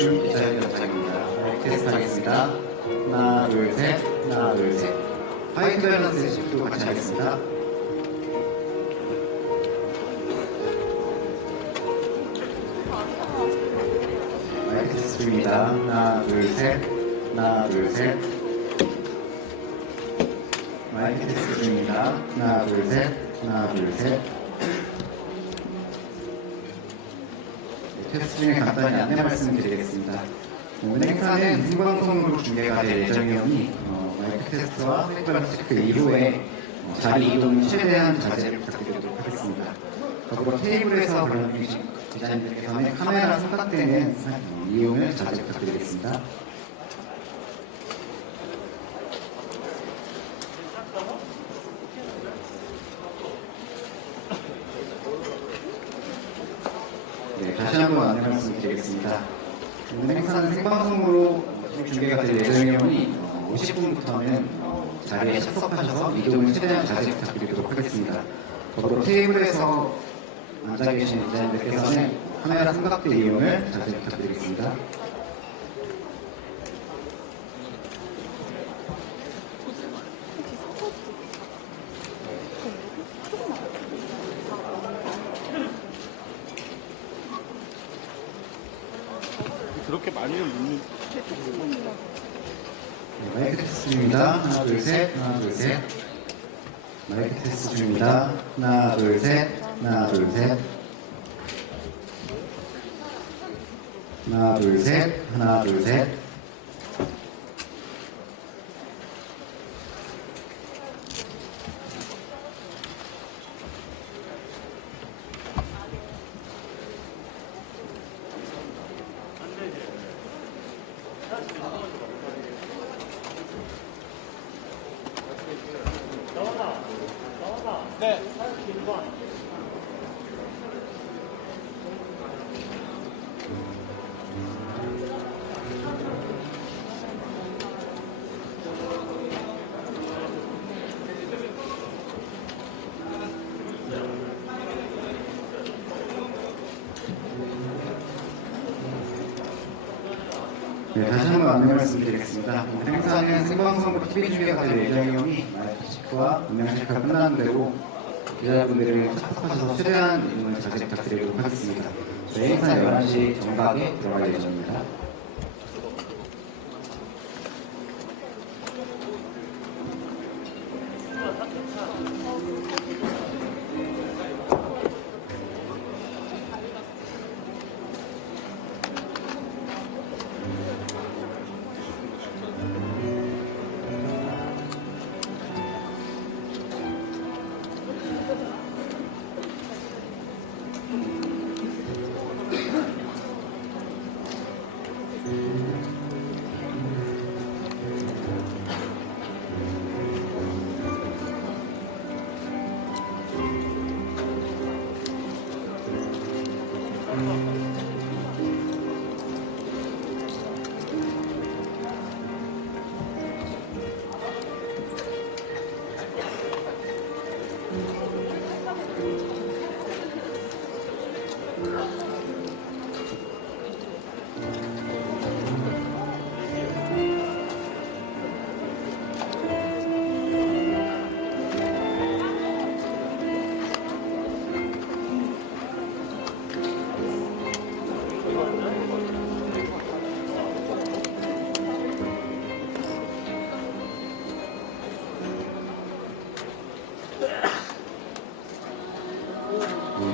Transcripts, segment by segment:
맞춤 기자의 연장입니다. 마이크 테스트 하겠습니다. 하나, 둘, 셋. 하나, 둘, 셋. 화이트 밸런스 시프트 같이 하겠습니다. 마이크 테스트 중입니다. 하나, 둘, 셋. 하나, 둘, 셋. 마이크 테스트 중입니다. 하나, 둘, 셋. 하나, 둘, 셋. 테스트 중에 간단히 안내 말씀드리겠습니다. 오늘 행사는 생방송으로 중계가 될 예정이오니 마이크 테스트와 화이트 체크 이후에 자리 이동 최대한 자제를 부탁드리도록 하겠습니다. 더불어 테이블에서 불러주신 기자님들께서는 카메라 삼각대는 이용을 자제 부탁드리겠습니다. 네, 다시 한번 안내 말씀드리겠습니다. 오늘 행사는 생방송으로 중계가 될 예정이오니 50분부터는 자리에 착석하셔서 이동을 최대한 자제 부탁드리도록 하겠습니다. 더불어 테이블에서 앉아 계신 기자님들께서는 카메라 삼각대 이용을 자제 부탁드리겠습니다. 그렇게 많이는 묻는. 마이크 테스트 중입니다. 하나, 둘, 셋. 하나, 둘, 셋. 마이크 테스트 중입니다. 하나, 둘, 셋. 하나, 둘, 셋. 하나, 둘, 셋. 하나, 둘, 셋. 네. 네, 다시 한번 안내 말씀드리겠습니다. 행사는 생방송으로 TV 중계가 될 예정이오니 마이크 체크와 음량 체크가 끝나는 대로 기자분들은 착석하셔서 최대한 이동을 자제 부탁드리도록 하겠습니다. 저희 행사 11시 정각에 들어갈 예정입니다.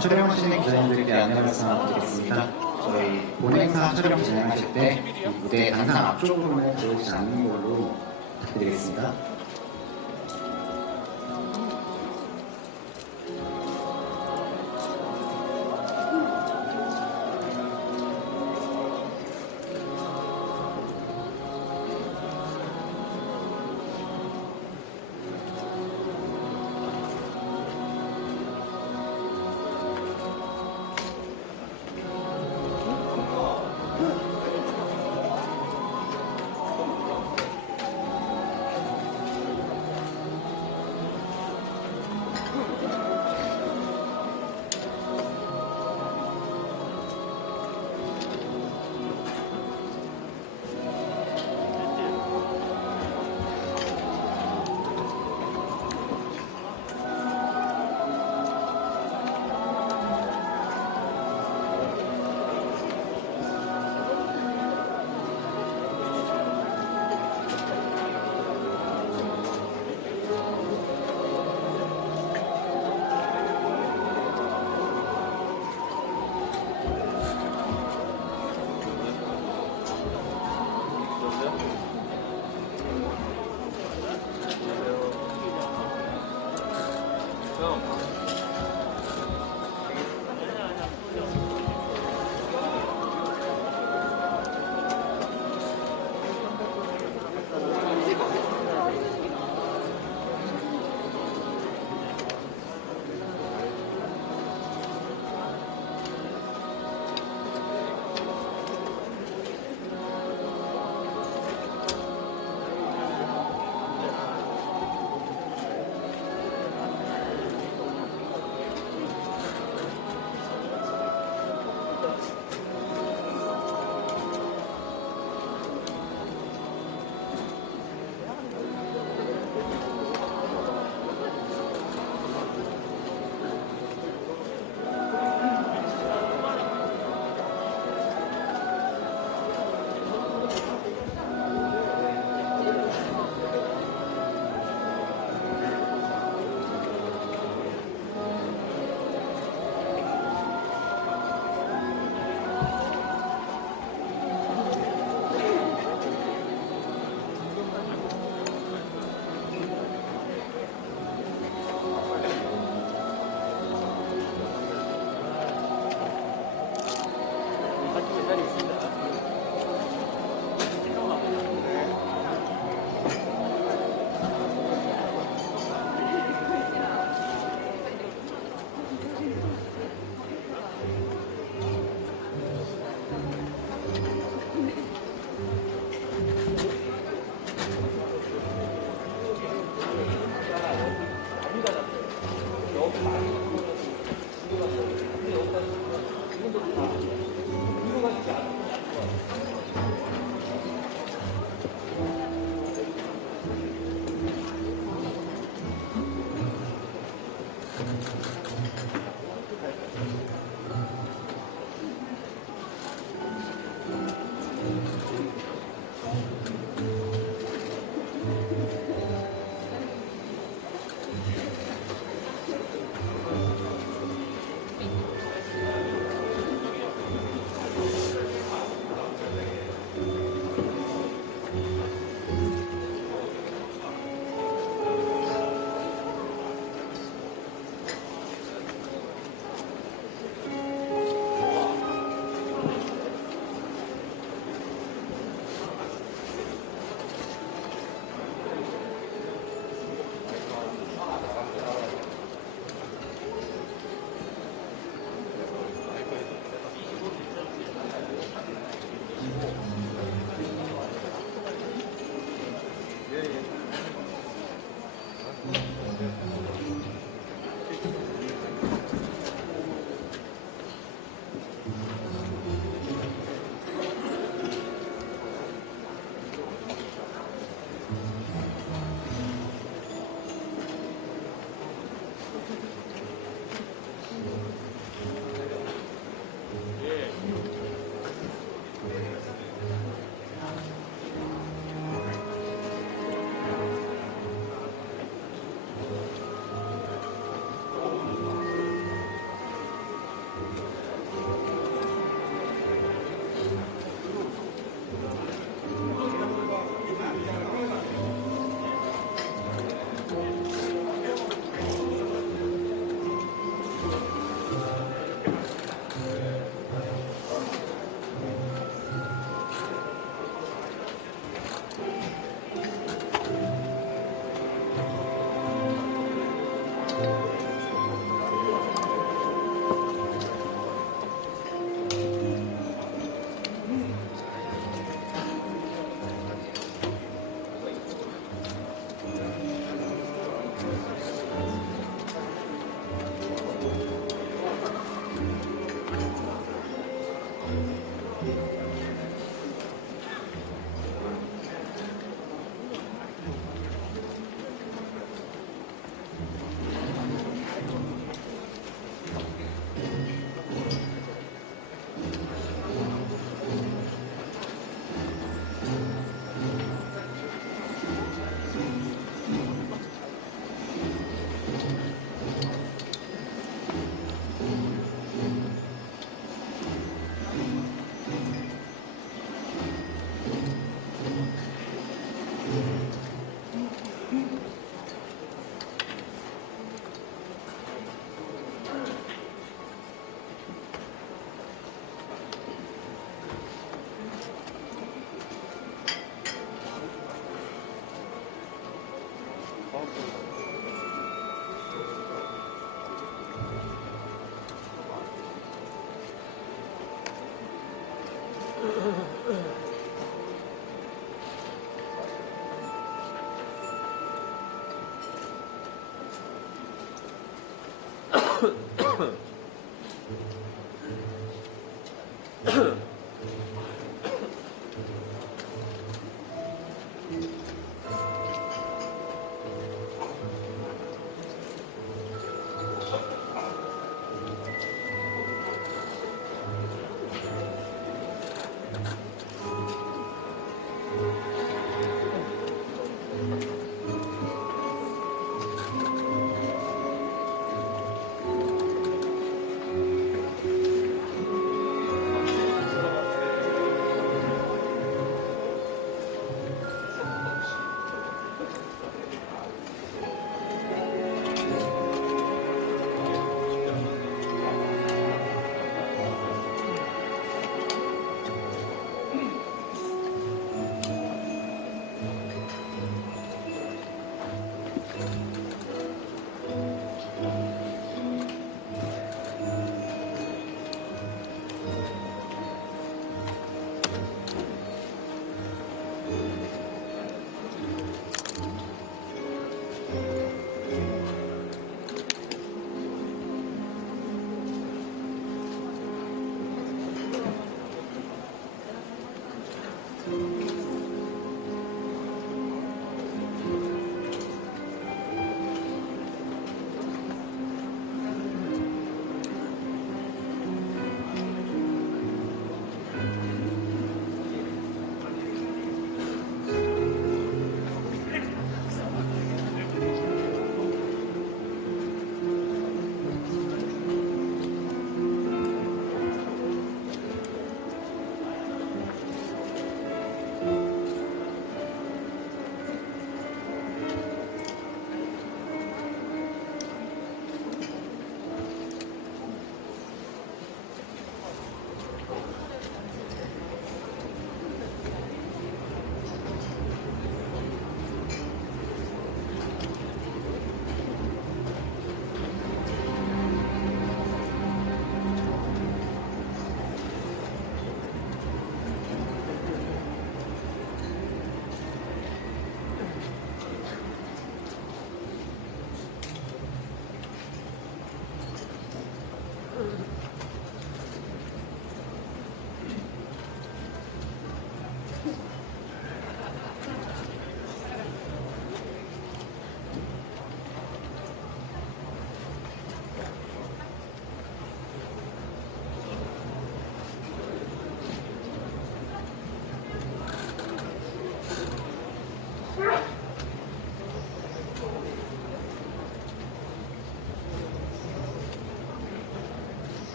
촬영하시는 기자님들께 안내 말씀드리겠습니다. 저희 본행사 촬영 진행하실 때 무대 항상 앞쪽으로는 들어오지 않는 걸로 부탁드리겠습니다.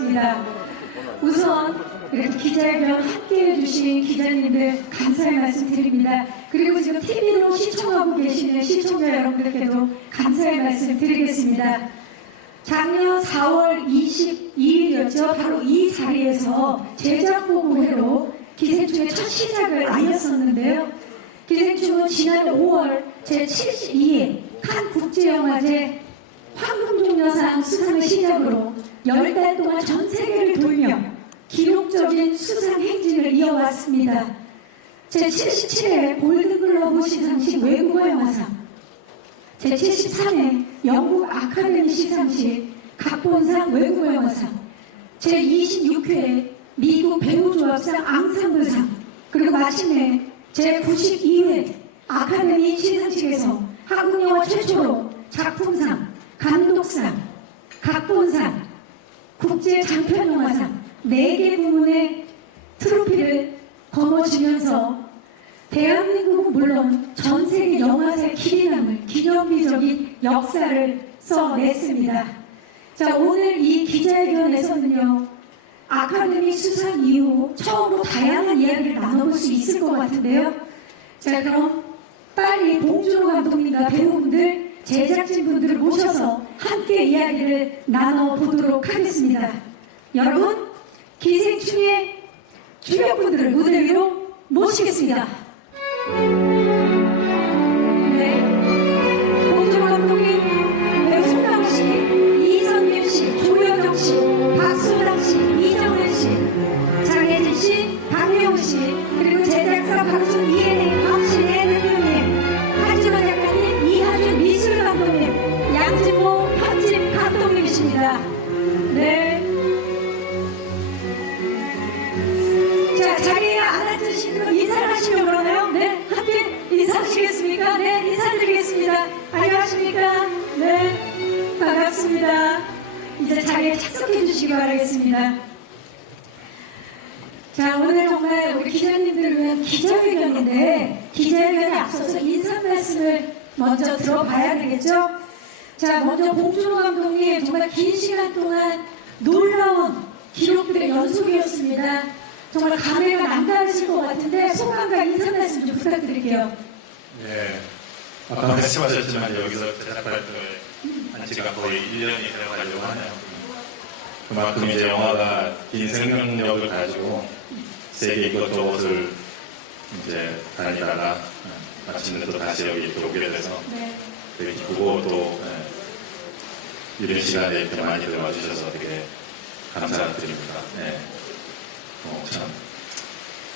반갑습니다. 우선 이렇게 기자회견 함께해 주신 기자님들 감사의 말씀 드립니다. 그리고 지금 TV로 시청하고 계시는 시청자 여러분들께도 감사의 말씀 드리겠습니다. 작년 4월 22일이었죠. 바로 이 자리에서 제작보고회로 기생충의 첫 시작을 알렸었는데요. 기생충은 지난 5월 제72회 칸 국제영화제 황금종려상 수상을 시작으로 10달 동안 전 세계를 돌며 기록적인 수상 행진을 이어왔습니다. 제77회 골든글러브 시상식 외국어 영화상, 제73회 영국 아카데미 시상식 각본상 외국어 영화상, 제26회 미국 배우조합상 앙상블상, 그리고 마침내 제92회 아카데미 시상식에서 한국 영화 최초로 작품상, 감독상, 각본상, 국제장편영화상 4개 부문의 트로피를 거머쥐면서 대한민국은 물론 전 세계 영화사의 길이 남을 기념비적인 멋진 역사를 써냈습니다. 자, 오늘 이 기자회견에서는요, 아카데미 수상 이후 처음으로 다양한 이야기를 나눠볼 수 있을 것 같은데요. 자, 그럼 빨리 봉준호 감독님과 배우분들, 제작진분들을 모셔서 함께 이야기를 나눠보도록 하겠습니다. 여러분, 기생충의 주역분들을 무대 위로 모시겠습니다. 네, 봉준호 감독님, 배우 송강호 씨, 이선균 씨, 조여정 씨, 박소랑 씨, 이정은 씨, 장혜진 씨, 박명우 씨, 그리고 제작사 방송 ENA 박신혜 대표님, 하지만 작가님, 이하준 미술 감독님, 양진모 편집 감독님이십니다. 네. 자, 자리에 안 앉으시고 인사를 하시려고 그러나요? 네, 함께 인사하시겠습니까? 네, 인사드리겠습니다. 안녕하십니까? 네, 반갑습니다. 이제 자리에 착석해 주시기 바라겠습니다. 자, 오늘 정말 우리 기자님들을 위한 기자회견인데, 기자회견에 앞서서 인사 말씀을 먼저 들어봐야 되겠죠? 자, 먼저 봉준호 감독님 정말 긴 시간 동안 놀라운 기록들의 연속이었습니다. 정말 감회가 남다르실 것 같은데 소감과 인사 말씀 좀 부탁드릴게요. 예. 아까 말씀하셨지만 여기서 제작 활동을 한 지가 거의 1년이 되어가려고 하네요. 그만큼 이제 영화가 긴 생명력을 가지고 세계 이것저것을 이제 다니다가 마침내 또 다시 여기 이렇게 오게 돼서 네. 되게 기쁘고 또 이런 시간에 이렇게 많이들 와주셔서 되게 감사드립니다. 예. 참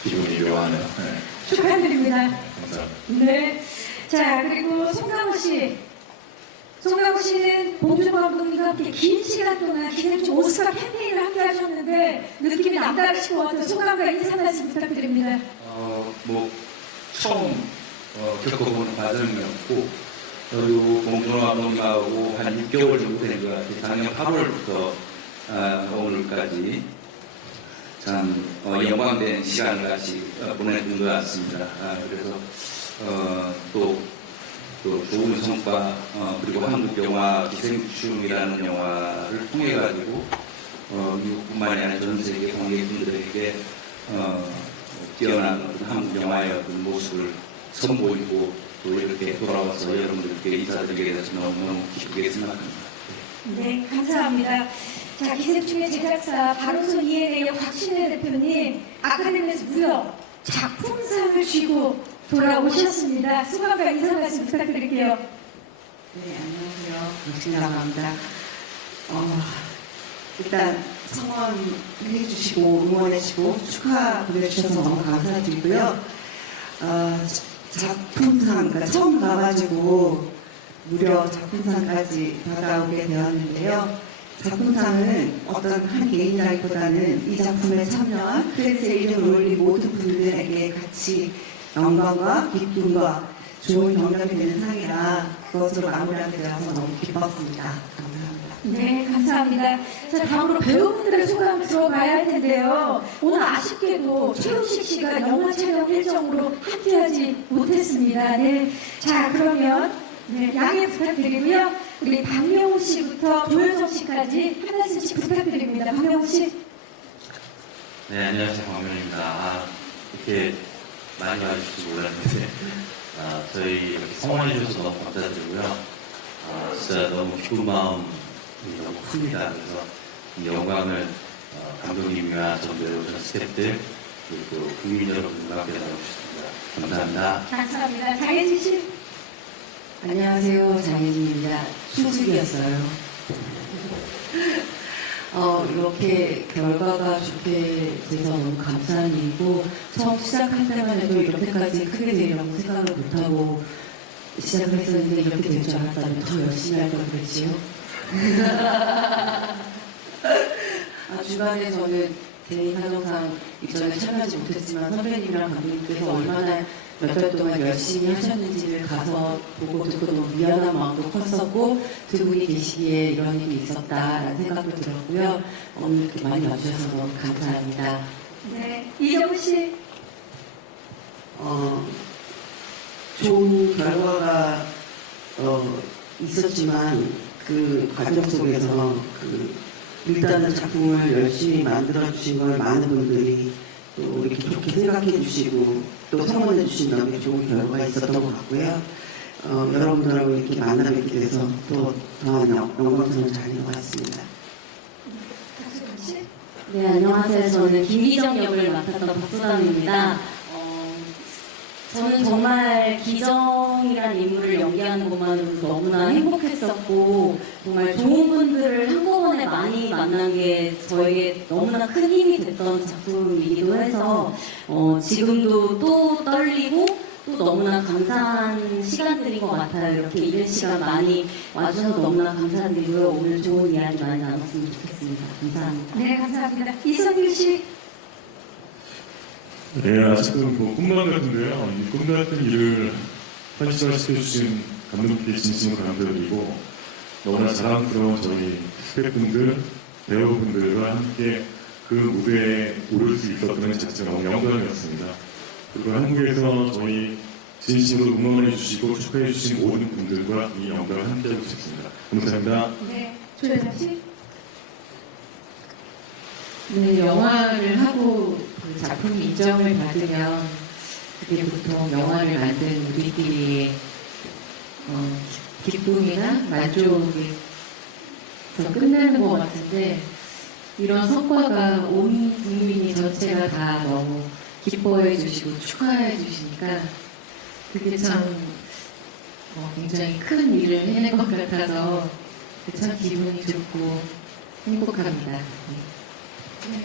기분이 묘하네요. 네. 축하드립니다. 감사합니다. 네. 자, 그리고 송강호 씨. 송강호 씨는 봉준호 감독님과 함께 긴 시간 동안 기생충 오스카 캠페인을 함께 하셨는데 느낌이 남다르실 것 같아요. 소감과 인사 말씀 부탁드립니다. 뭐 처음 겪어보는 과정이었고 그리고 봉준호 감독님하고 한 6개월 정도 된 것 같아요. 작년 8월부터 오늘까지 참 영광된 시간을 같이 보내준 것 같습니다. 그래서 또 좋은 성과 그리고 한국 영화 기생충이라는 영화를 통해 가지고 미국뿐만이 아니라 전 세계 관객분들에게 뛰어난 한국 영화의 어떤 모습을 선보이고 또 이렇게 돌아와서 여러분들께 인사드리게 돼서 너무너무 기쁘게 생각합니다. 네, 감사합니다. 자, 기생충의 제작사 바로손 ENA의 곽신혜 대표님, 아카데미에서 무려 작품상을 쥐고 돌아오셨습니다. 소감과 인사 말씀 부탁드릴게요. 네, 안녕하세요. 박신혜라고 합니다. 일단 성원해 주시고 응원해 주시고 축하 보내주셔서 너무 감사드리고요. 작품상, 그러니까 처음 가가지고 무려 작품상까지 받아오게 되었는데요. 작품상은 어떤 한 개인이라기보다는 이 작품에 참여한 프레스의 이름을 올린 모든 분들에게 같이 영광과 기쁨과 좋은 경력이 되는 상이라 그것으로 마무리하게 되어서 너무 기뻤습니다. 감사합니다. 네, 감사합니다. 자, 다음으로 배우분들의 소감을 들어봐야 할 텐데요. 오늘 아쉽게도 최우식 씨가 영화 촬영 일정으로 함께하지 못했습니다. 네, 자, 그러면 네, 양해 부탁드리고요. 우리 박명우 씨부터 조효정 씨까지 한 말씀씩 부탁드립니다. 박명우 씨. 네, 안녕하세요. 박명입니다. 이렇게 많이 와주실 줄 몰랐는데 저희 이렇게 성원해 주셔서 너무 감사드리고요. 진짜 너무 기쁜 마음이 너무 큽니다. 그래서 이 영광을 감독님과 전 배우자 스태프들 그리고 국민 여러분과 함께 나눠주셨습니다. 감사합니다. 감사합니다. 장혜진 씨. 안녕하세요. 장혜진입니다. 수습이었어요. 이렇게 결과가 좋게 돼서 너무 감사한 일이고 처음 시작할 때만 해도 이렇게까지 크게 되리라고 생각을 못하고 시작을 했었는데 이렇게 될 줄 알았다면 더 열심히 할 걸 그랬지요. 주간에 저는 개인 사정상 이전에 참여하지 못했지만 선배님이랑 감독님께서 얼마나 몇 달 동안 열심히 하셨는지를 가서 보고 듣고 너무 미안한 마음도 컸었고 두 분이 계시기에 이런 일이 있었다라는 생각도 들었고요. 오늘 이렇게 많이 와주셔서 너무 감사합니다. 네, 이정우 씨. 좋은 결과가 있었지만 그 과정 속에서 일단은 작품을 열심히 만들어 주신 걸 많은 분들이 또 이렇게 좋게 생각해 주시고 또 성원해 주신 점에 좋은 결과가 있었던 것 같고요. 여러분들하고 이렇게 만나뵙게 돼서 또 더한 영광스러운 자리인 것 같습니다. 네, 안녕하세요. 저는 김기정 역을 맡았던 박수담입니다. 저는 정말 기정이라는 인물을 연기하는 것만으로도 너무나 행복했었고 정말 좋은 분들을 한꺼번에 많이 만난 게 저에게 너무나 큰 힘이 됐던 작품이기도 해서 지금도 또 떨리고 또 너무나 감사한 시간들인 것 같아요. 이렇게 이른 시간 많이 와주셔서 너무나 감사드리고요. 오늘 좋은 이야기 많이 나눴으면 좋겠습니다. 감사합니다. 네, 감사합니다. 이성길 씨. 네, 아직은 뭐 꿈만 같은데요. 이 꿈 같은 일을 현실화시켜주신 감독님께 진심으로 감사드리고 너무나 자랑스러운 저희 스태프분들, 배우분들과 함께 그 무대에 오를 수 있었던 것 자체가 너무 영광이었습니다. 그리고 한국에서 저희 진심으로 응원해 주시고 축하해 주신 모든 분들과 이 영광을 함께하고 싶습니다. 감사합니다. 네, 조여정 씨. 네, 영화를 하고 그 작품 인정을 받으면 그게 보통 영화를 만든 우리끼리의 기쁨이나 만족에서 끝나는 것 같은데 이런 성과가 온 국민이 전체가 다 너무 기뻐해 주시고 축하해 주시니까 그게 참 굉장히 큰 일을 해낸 것 같아서 참 기분이 좋고 행복합니다. 네,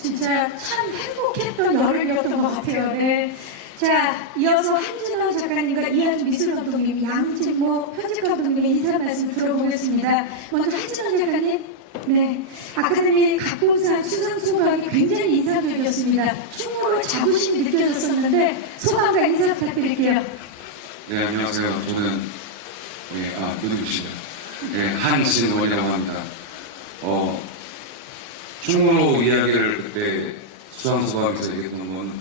진짜 참 행복했던 열흘이었던 것 같아요. 네. 자, 이어서 한진호 작가님과 이한주 미술감독님, 양진모 편집감독님의 인사 말씀 들어보겠습니다. 먼저 한진호 작가님. 네, 아카데미 각본상 수상소감이 굉장히 인상적이었습니다. 충무로 자부심이 느껴졌었는데 소감과 인사 부탁드릴게요. 네, 안녕하세요. 저는 누님 씨죠. 네, 한진원이라고 합니다. 충무로 이야기를 그때 수상소감에서 얘기했던 건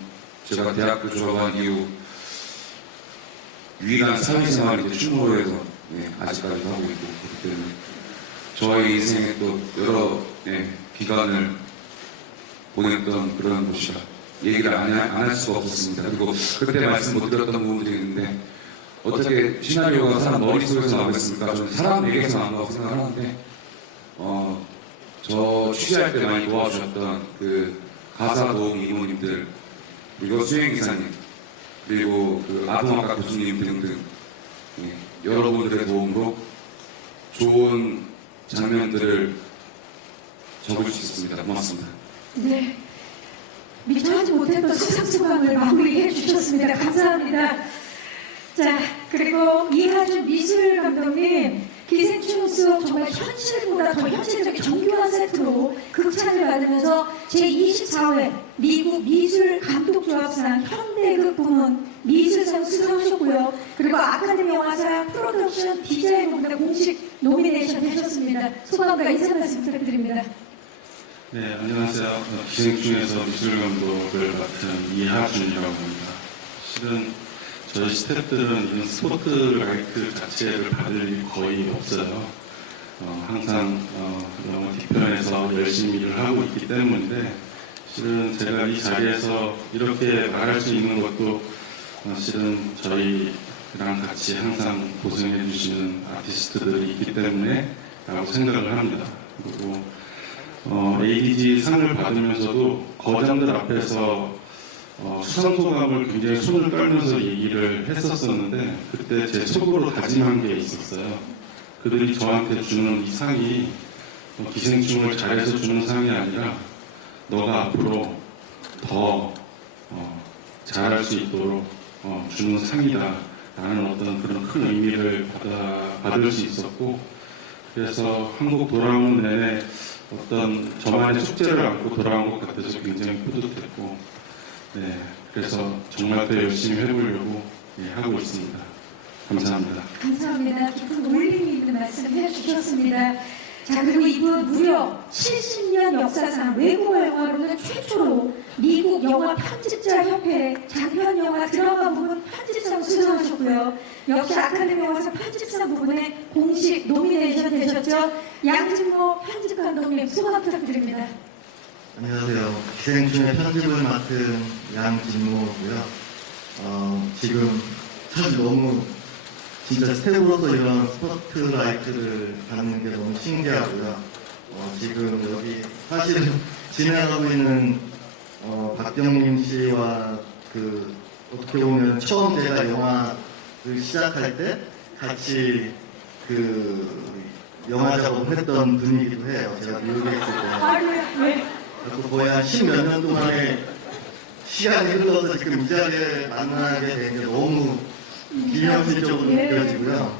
제가 대학교 졸업한 이후 유일한 사회생활을 이제 충무로에서 아직까지 하고 있고 그렇기 때문에 저의 인생에 또 여러 기간을 보냈던 그런 곳이라 얘기를 안 할 수가 없었습니다. 그리고 그때 말씀 못 드렸던 부분들이 있는데 어떻게 시나리오가 사람 머릿속에서 나오겠습니까? 저는 사람에게서 나온다고 생각하는데 저 취재할 때 많이 도와주셨던 그 가사 도움 이모님들 그리고 수행기사님 그리고 그 아동학과 교수님 등등 여러분들의 도움으로 좋은 장면들을 적을 수 있습니다. 고맙습니다. 네, 미처 하지 못했던 수상소감을 마무리해 주셨습니다. 감사합니다. 자, 그리고 이하주 미술감독님, 기생충 속 정말 현실보다 더 현실적인 정교한 세트로 극찬을 받으면서 제24회 미국 미술감독조합상 현대극 부문 미술상 수상하셨고요. 그리고 아카데미 영화상 프로덕션 디자인 부문에 공식 노미네이션 되셨습니다. 소감과 인사 말씀 부탁드립니다. 네, 안녕하세요. 기생충에서 미술감독을 맡은 이하준이라고 합니다. 실은 저희 스태프들은 이런 스포트라이트 자체를 받을 일이 거의 없어요. 항상 영화 뒤편에서 열심히 일을 하고 있기 때문인데 실은 제가 이 자리에서 이렇게 말할 수 있는 것도 실은 저희랑 같이 항상 고생해 주시는 아티스트들이 있기 때문에 라고 생각을 합니다. 그리고 ADG 상을 받으면서도 거장들 앞에서 수상소감을 굉장히 손을 떨면서 얘기를 했었었는데 그때 제 속으로 다짐한 게 있었어요. 그들이 저한테 주는 이 상이 기생충을 잘해서 주는 상이 아니라 너가 앞으로 더 잘할 수 있도록 주는 상이다 라는 어떤 그런 큰 의미를 받을 수 있었고 그래서 한국 돌아오는 내내 어떤 저만의 숙제를 안고 돌아온 것 같아서 굉장히 뿌듯했고 네, 그래서 정말 더 열심히 해보려고 하고 있습니다. 감사합니다. 감사합니다. 깊은 울림이 있는 말씀 해주셨습니다. 자, 그리고 이분 무려 70년 역사상 외국어 영화로는 최초로 미국 영화 편집자 협회 장편 영화 드라마 부분 편집상 수상하셨고요. 역시 아카데미 영화상 편집상 부분에 공식 노미네이션 되셨죠. 양진모 편집 감독님 소감 부탁드립니다. 안녕하세요. 기생충의 편집을 맡은 양진모고요. 지금 사실 너무 진짜 스텝으로서 이런 스포트라이트를 받는 게 너무 신기하고요. 지금 여기 사실은 진행하고 있는 박경림 씨와 그 어떻게 보면 처음 제가 영화를 시작할 때 같이 그 영화 작업을 했던 분이기도 해요. 제가 뉴욕에 있을 때. 그래서 거의 한 10몇 년 동안의 시간이 흘러서 지금 이 자리에 만나게 된 게 너무 기념비적으로 느껴지고요.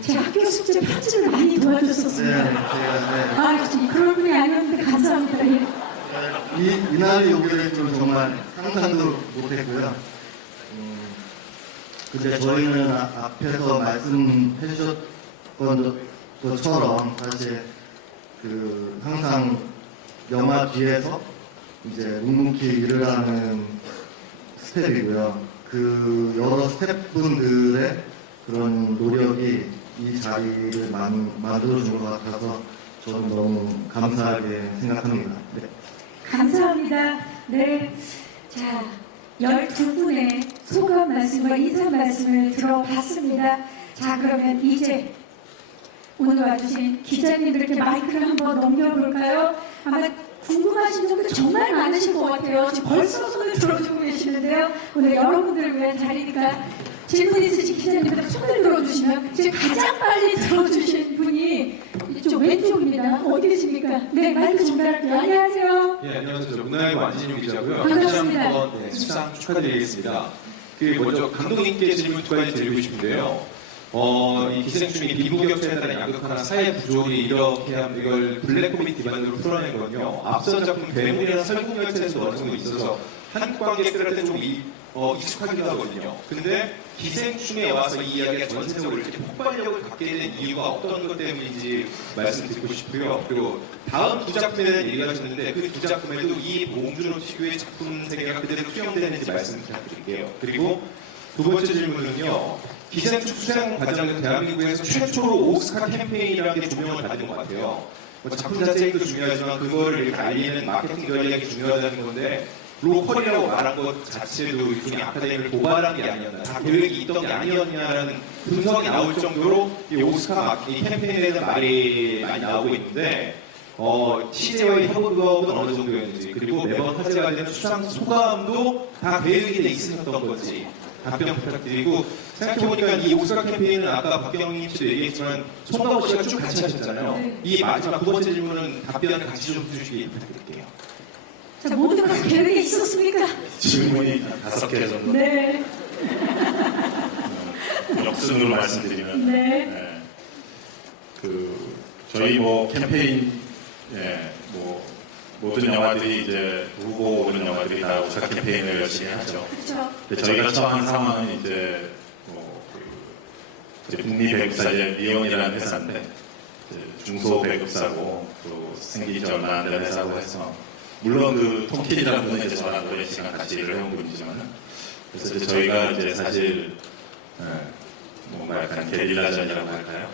제 학교 숙제 편집을 많이 도와줬었습니다. 네, 제가 아, 그런 분이 아니었는데 감사합니다. 예. 이날이 오게 될 줄은 정말 상상도 못했고요. 근데 저희는 앞에서 말씀해 주셨던 것처럼 사실 그 항상 영화 뒤에서 이제 묵묵히 일을 하는 스텝이고요. 그 여러 스텝분들의 그런 노력이 이 자리를 만들어준 것 같아서 저는 너무 감사하게 생각합니다. 네. 감사합니다. 네. 자, 12분의 소감 말씀과 인사 말씀을 들어봤습니다. 자, 그러면 이제 오늘 와주신 기자님들께 마이크를 한번 넘겨볼까요? 아마 궁금하신 점도 정말 많으실 것 같아요. 지금 벌써 손을 들어주고 계시는데요. 오늘 여러분들을 위한 자리니까 질문 있으신 기자님들 손을 들어주시면 지금 가장 빨리 들어주신 분이 이쪽 왼쪽입니다. 어디 계십니까? 네, 마이크 전달할게요. 안녕하세요. 예, 안녕하세요. 저 문화의 완진용 기자고요. 반갑습니다. 다시 한번 네, 수상 축하드리겠습니다. 먼저 감독님께 질문 두 가지 드리고 싶은데요. 이 기생충이 빈부격차에 따른 양극화나 사회 부조리 이렇게 하면 이걸 블랙 코미디 기반으로 풀어낸 건요. 앞선 작품 괴물이나 설국열차에서 어느 정도 있어서 한국 관객들한테 좀 익숙하기도 하거든요. 근데 기생충에 와서 이 이야기가 전 세계적으로 이렇게 폭발력을 갖게 된 이유가 어떤 것 때문인지 말씀드리고 싶고요. 그리고 다음 두 작품에 대한 얘기를 하셨는데 그 두 작품에도 이 봉준호 특유의 작품 세계가 그대로 투영되는지 말씀 부탁드릴게요. 그리고 두 번째 질문은요. 기생충 수상 과정은 대한민국에서 최초로 오스카 캠페인이라는 게 조명을 받은 것 같아요. 작품 자체도 중요하지만 그거를 이렇게 알리는 마케팅 전략이 중요하다는 건데 로컬이라고 말한 것 자체도 일종의 아카데미를 고발한 게 아니었나, 다 계획이 있던 게 아니었냐라는 분석이 나올 정도로 이 오스카 이 캠페인에 대한 말이 많이 나오고 있는데 취재와의 협업은 어느 정도였는지, 그리고 매번 화제가 되는 수상 소감도 다 계획이 돼 있으셨던 건지 답변 부탁드리고, 생각해보니까 이 오스카 캠페인은 아까 박경림 씨도 얘기했지만 송가호 씨가 쭉 같이 하셨잖아요. 네. 이 마지막 두 번째 질문은 답변을 같이 좀 해주시기 부탁드릴게요. 자, 모든 것이 계획에 있었습니까? 질문이 5개 정도. 네. 역순으로 말씀드리면. 네. 저희 캠페인, 모든 영화들이 이제 후보 오는 영화들이 다 오스카 캠페인을 열심히 하죠. 그렇죠. 근데 저희가 처한 상황은 이제 북미 배급사 리온이라는 회사인데 중소 배급사고 또 생기지 얼마 안 된 회사고 해서, 물론 톰 킬이라는 분은 이제 저랑 오랜 시간 같이 일을 해온 분이지만, 그래서 이제 저희가 이제 사실 뭔가 약간 게릴라전이라고 할까요?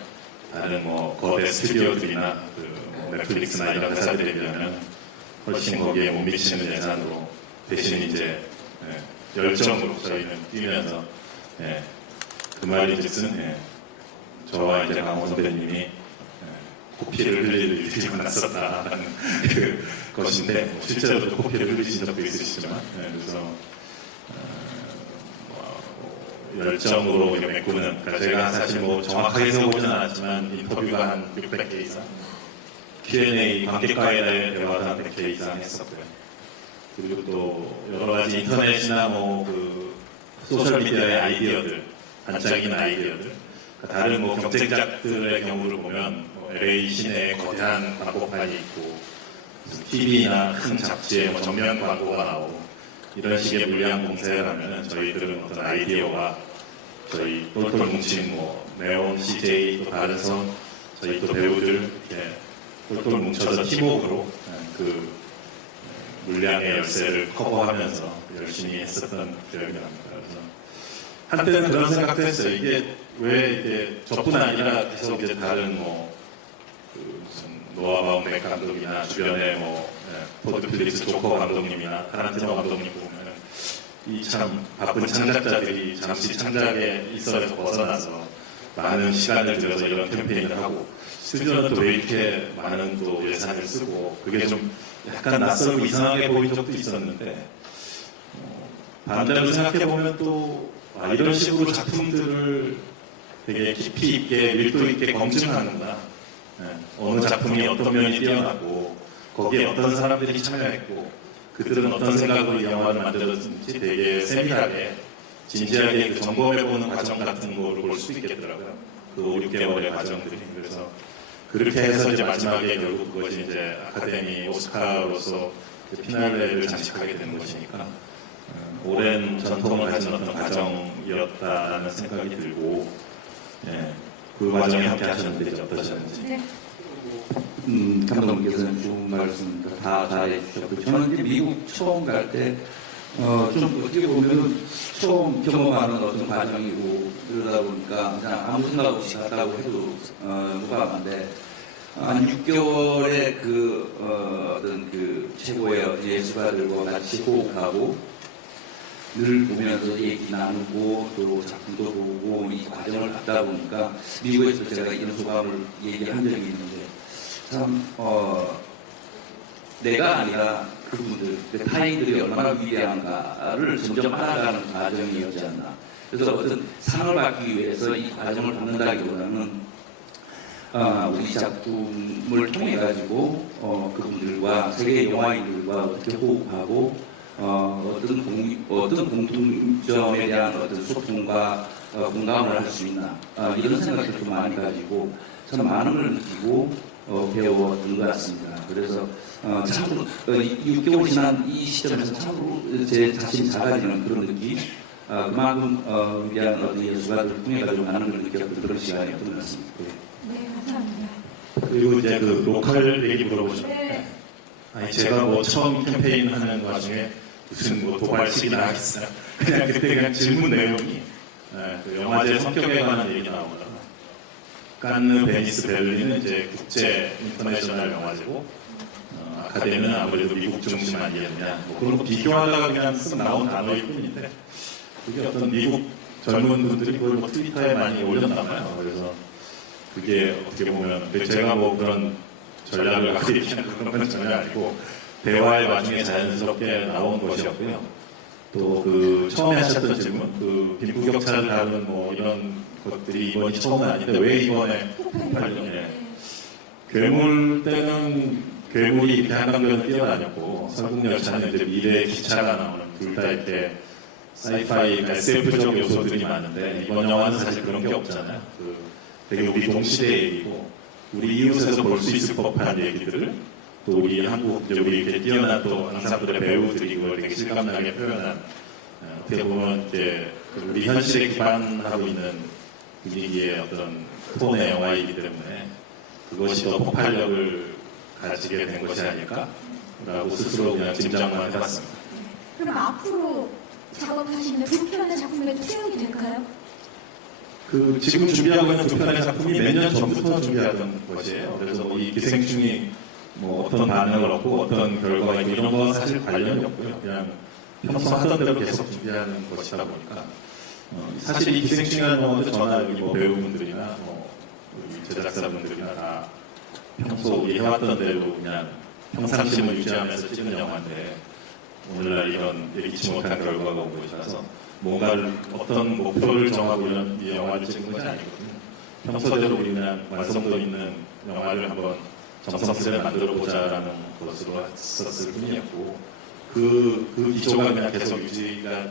다른 거대 스튜디오들이나 넷플릭스나 이런 회사들에 비하면 훨씬 거기에 못 미치는 예산으로 대신 이제 열정으로 저희는 뛰면서 그 말인즉슨 저와 이제 강호 선배님이 코피를 흘릴 일이 많았었다라는 것인데, 실제로도 코피를 흘리신 적도 있으시지만, 그래서 열정으로 메꾸는, 그러니까 제가 사실 정확하게 세워보진 않았지만 인터뷰가 한 600개 이상, Q&A 관객과의 대화도 한 100개 이상 했었고요. 그리고 또 여러 가지 인터넷이나 소셜미디어의 아이디어들, 반짝이는 아이디어들, 다른 경쟁작들의 경우를 보면 LA 시내에 거대한 광고판이 있고 TV나 큰 잡지에 전면 광고가 나오고 이런 식의 물량 공세를 하면 저희들은 어떤 아이디어와 저희 똘똘 뭉친 네온 CJ 또 다른 저희 또 배우들 이렇게 똘똘 뭉쳐서 팀워크로 그 물량의 열쇠를 커버하면서 열심히 했었던 기억이 납니다. 그래서 한때는 그런 생각도 했어요. 이게 왜 이게 저뿐 아니라 계속 이제 다른 그 무슨 노아 바움백 감독이나 주변에 포드 필립스 조커 감독님이나 타란티노 감독님 보면은 이 참 바쁜 창작자들이 잠시 창작에 있어서 벗어나서 많은 시간을 들여서 이런 캠페인을 하고 스튜디오는 또 왜 이렇게 많은 또 예산을 쓰고 그게 좀 약간 낯설고 이상하게 보인 적도 있었는데 반대로 생각해보면 또 이런 식으로 작품들을 되게 깊이 있게 밀도 있게 검증하는구나. 어느 작품이 어떤 면이 뛰어나고 거기에 어떤 사람들이 참여했고 그들은 어떤 생각으로 이 영화를 만들었는지 되게 세밀하게 진지하게 그 점검해보는 과정 같은 거를 볼 수 있겠더라고요. 그 5, 6개월의 과정들이. 그래서 그렇게 해서 이제 마지막에 결국 그것이 이제 아카데미 오스카로서 그 피날레를 장식하게 된 것이니까 오랜 전통을 가진 어떤 과정이었다라는 생각이 들고 그 과정에 함께 하셨는데 이제 어떠셨는지. 네. 감독님께서는 좋은 말씀 다 해주셨고 저는 이제 미국 처음 갈 때 좀 어떻게 보면은 처음 경험하는 어떤 과정이고 그러다 보니까 그냥 아무 생각 없이 갔다고 해도 무방한데 한 6개월의 어떤 그 최고의 예술가들과 같이 호흡하고 늘 보면서 얘기 나누고 또 작품도 보고 이 과정을 갖다 보니까 미국에서 제가 이런 소감을 얘기한 적이 있는데 참 내가 아니라 그분들, 타인들이 얼마나 위대한가를 점점 알아가는 과정이었지 않나. 그래서 어떤 상을 받기 위해서 이 과정을 받는다기보다는 우리 작품을 통해 가지고 그분들과 세계 영화인들과 어떻게 호흡하고 어떤 공통점에 대한 어떤 소통과 공감을 할 수 있나 이런 생각을 좀 많이 가지고 참 많은 걸 느끼고 배웠던 것 같습니다. 그래서 참으로 6개월 지난 이 시점에서 참으로 제 자신이 작아지는 그런 느낌 그만큼 위대한 어떤 예술가들을 통해 가지고 많은 걸 느꼈던 그런 시간이었던 것 같습니다. 네, 감사합니다. 그리고 이제 그 로컬 얘기 물어보셨는데 아니 제가 처음 캠페인 하는 와중에 무슨 도발식이나 하겠어요. 그냥 그때 그냥 질문 내용이 그 영화제 성격에 관한 얘기 나오더라고요. 칸느, 베니스, 베를린은 이제 국제 인터내셔널 영화제고 아카데미는 아무래도 미국 중심 아니겠냐. 그런 거 비교하다가 그냥 쓱 나온 단어일 뿐인데 그게 어떤 미국 젊은 분들이 그걸 트위터에 많이 올렸나 봐요. 그래서 그게 어떻게 보면 제가 그런 전략을 갖고 있는 그런 건 전혀 아니고 대화의 와중에 자연스럽게 나온 것이었고요. 또 처음에 하셨던 질문, 빈부격차를 다루는 이런 것들이 이번이 처음은 아닌데 왜 이번에 8년에 괴물 때는 괴물이 이렇게 한강변을 뛰어다녔고 설국열차는 이제 미래의 기차가 나오는 둘 다 이렇게 사이파이 SF적 요소들이 많은데 이번 영화는 사실 그런 게 없잖아요. 되게 우리 동시대 얘기고 우리 이웃에서 볼 수 있을 법한 얘기들을 또 우리 한국 우리 이렇게 뛰어난 또 항상들의 배우들이 그걸 되게 실감나게 표현한 어떻게 보면 이제 우리 현실에 기반하고 있는 분위기의 어떤 톤의 영화이기 때문에 그것이 더 폭발력을 가지게 된 것이 아닐까라고 스스로 그냥 짐작만 해봤습니다. 그럼 앞으로 작업하시는 두 편의 작품에도 수용이 될까요? 지금 준비하고 있는 두 편의 작품이 몇 년 전부터 준비하던 것이에요. 그래서 이 기생충이 어떤 반응을 얻고 어떤 결과가 있고 이런 건 사실 관련이 없고요. 그냥 평소 하던 대로 계속 준비하는 것이다 보니까 사실 이 기생충이라는 영화도 저나 여기 배우분들이나 제작사분들이나 다 평소 우리 해왔던 대로 그냥 평상심을 유지하면서 찍은 영화인데 오늘날 이런 예기치 못한 결과가 온 것이라서 뭔가를 어떤 목표를 정하고 이런 이 영화를 찍은 것이 아니거든요. 평소대로 우리 그냥 완성도 있는 영화를 한번 정성스레 만들어보자라는 것으로 했었을 뿐이었고 그 기조가 그냥 계속 유지가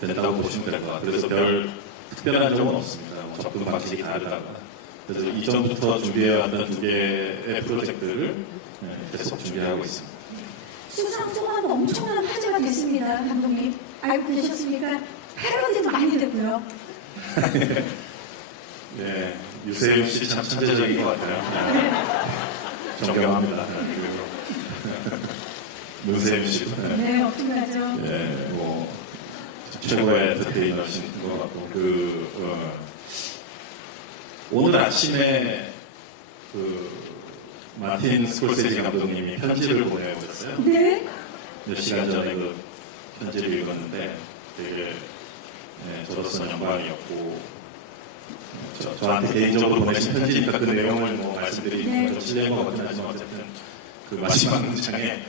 된다고 보시면 될 것 같아요. 그래서 별 특별한 점은 없습니다. 접근 방식이 다르다거나. 그래서 이전부터 준비해왔던 두 개의 프로젝트를 계속 준비하고 있습니다. 수상 소감도 엄청난 화제가 됐습니다. 감독님 알고 계셨습니까? 패러디도 많이 되고요. 네, 유세윤 씨 참 천재적인 것 같아요. 네. 존경합니다. 네, 그리고 문세윤 씨도 네, 엄청나죠. 예, 뭐 최고의 엔터테이너신 것 같고 오늘 아침에 마틴 스콜세지 감독님이 편지를 보내오셨어요. 네. 몇 시간 전에 그 편지를 읽었는데 되게 저로서는 영광이었고 저한테 개인적으로 보내신 편지니까 그 내용을 뭐 말씀드리는 건 좀 실례인 것 같긴 하지만 어쨌든 그 마지막 문장에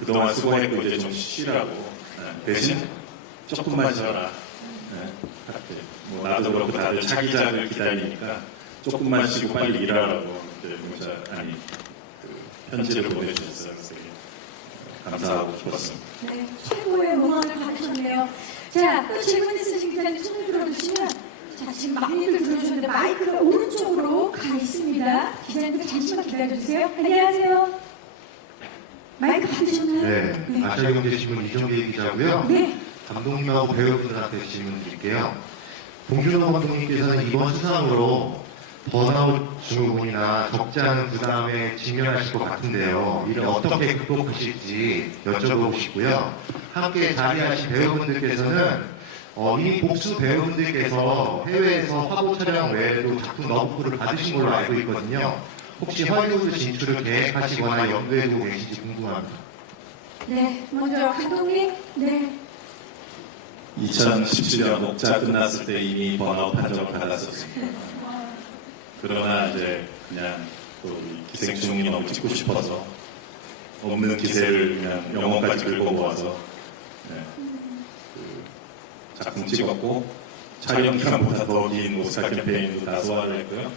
그동안 수고했고 이제 좀 쉬라고 대신 조금만 쉬어라. 뭐 나도 그렇고 다들 차기작을 기다리니까 조금만 쉬고 빨리 일하라고 문자 편지를 보내주셨어요. 그래서 되게 감사하고 좋았습니다. 네, 최고의 응원을 받으셨네요. 자, 또 질문 있으신 기자님 손을 들어주시면, 자, 지금 많이들 들어주셨는데 마이크가 오른쪽으로 가 있습니다. 기자님들 잠시만 기다려주세요. 안녕하세요. 마이크 받으셨나요? 네, 아시아경제신문 이정기 기자고요. 네. 감독님하고 배우분들한테 질문 드릴게요. 봉준호 감독님께서는 이번 수상으로 번아웃 증후군이나 적지 않은 부담에 직면하실 것 같은데요. 이를 어떻게 극복하실지 여쭤보고 싶고요. 함께 자리하신 배우분들께서는 이미 복수 배우분들께서 해외에서 화보 촬영 외에도 작품 러브콜을 받으신 걸로 알고 있거든요. 혹시 헐리우드 진출을 계획하시거나 염두에 두고 계신지 궁금합니다. 네, 먼저 감독님. 네. 2017년 녹자 끝났을 때 이미 번아웃 판정을 받았었습니다. 그러나 이제 그냥 또 기생충이 너무 찍고 싶어서 없는 기세를 그냥 영혼까지 긁고 모아서 작품 찍었고 촬영 기간보다 더 긴 오스카 캠페인도 다 소화를 했고요.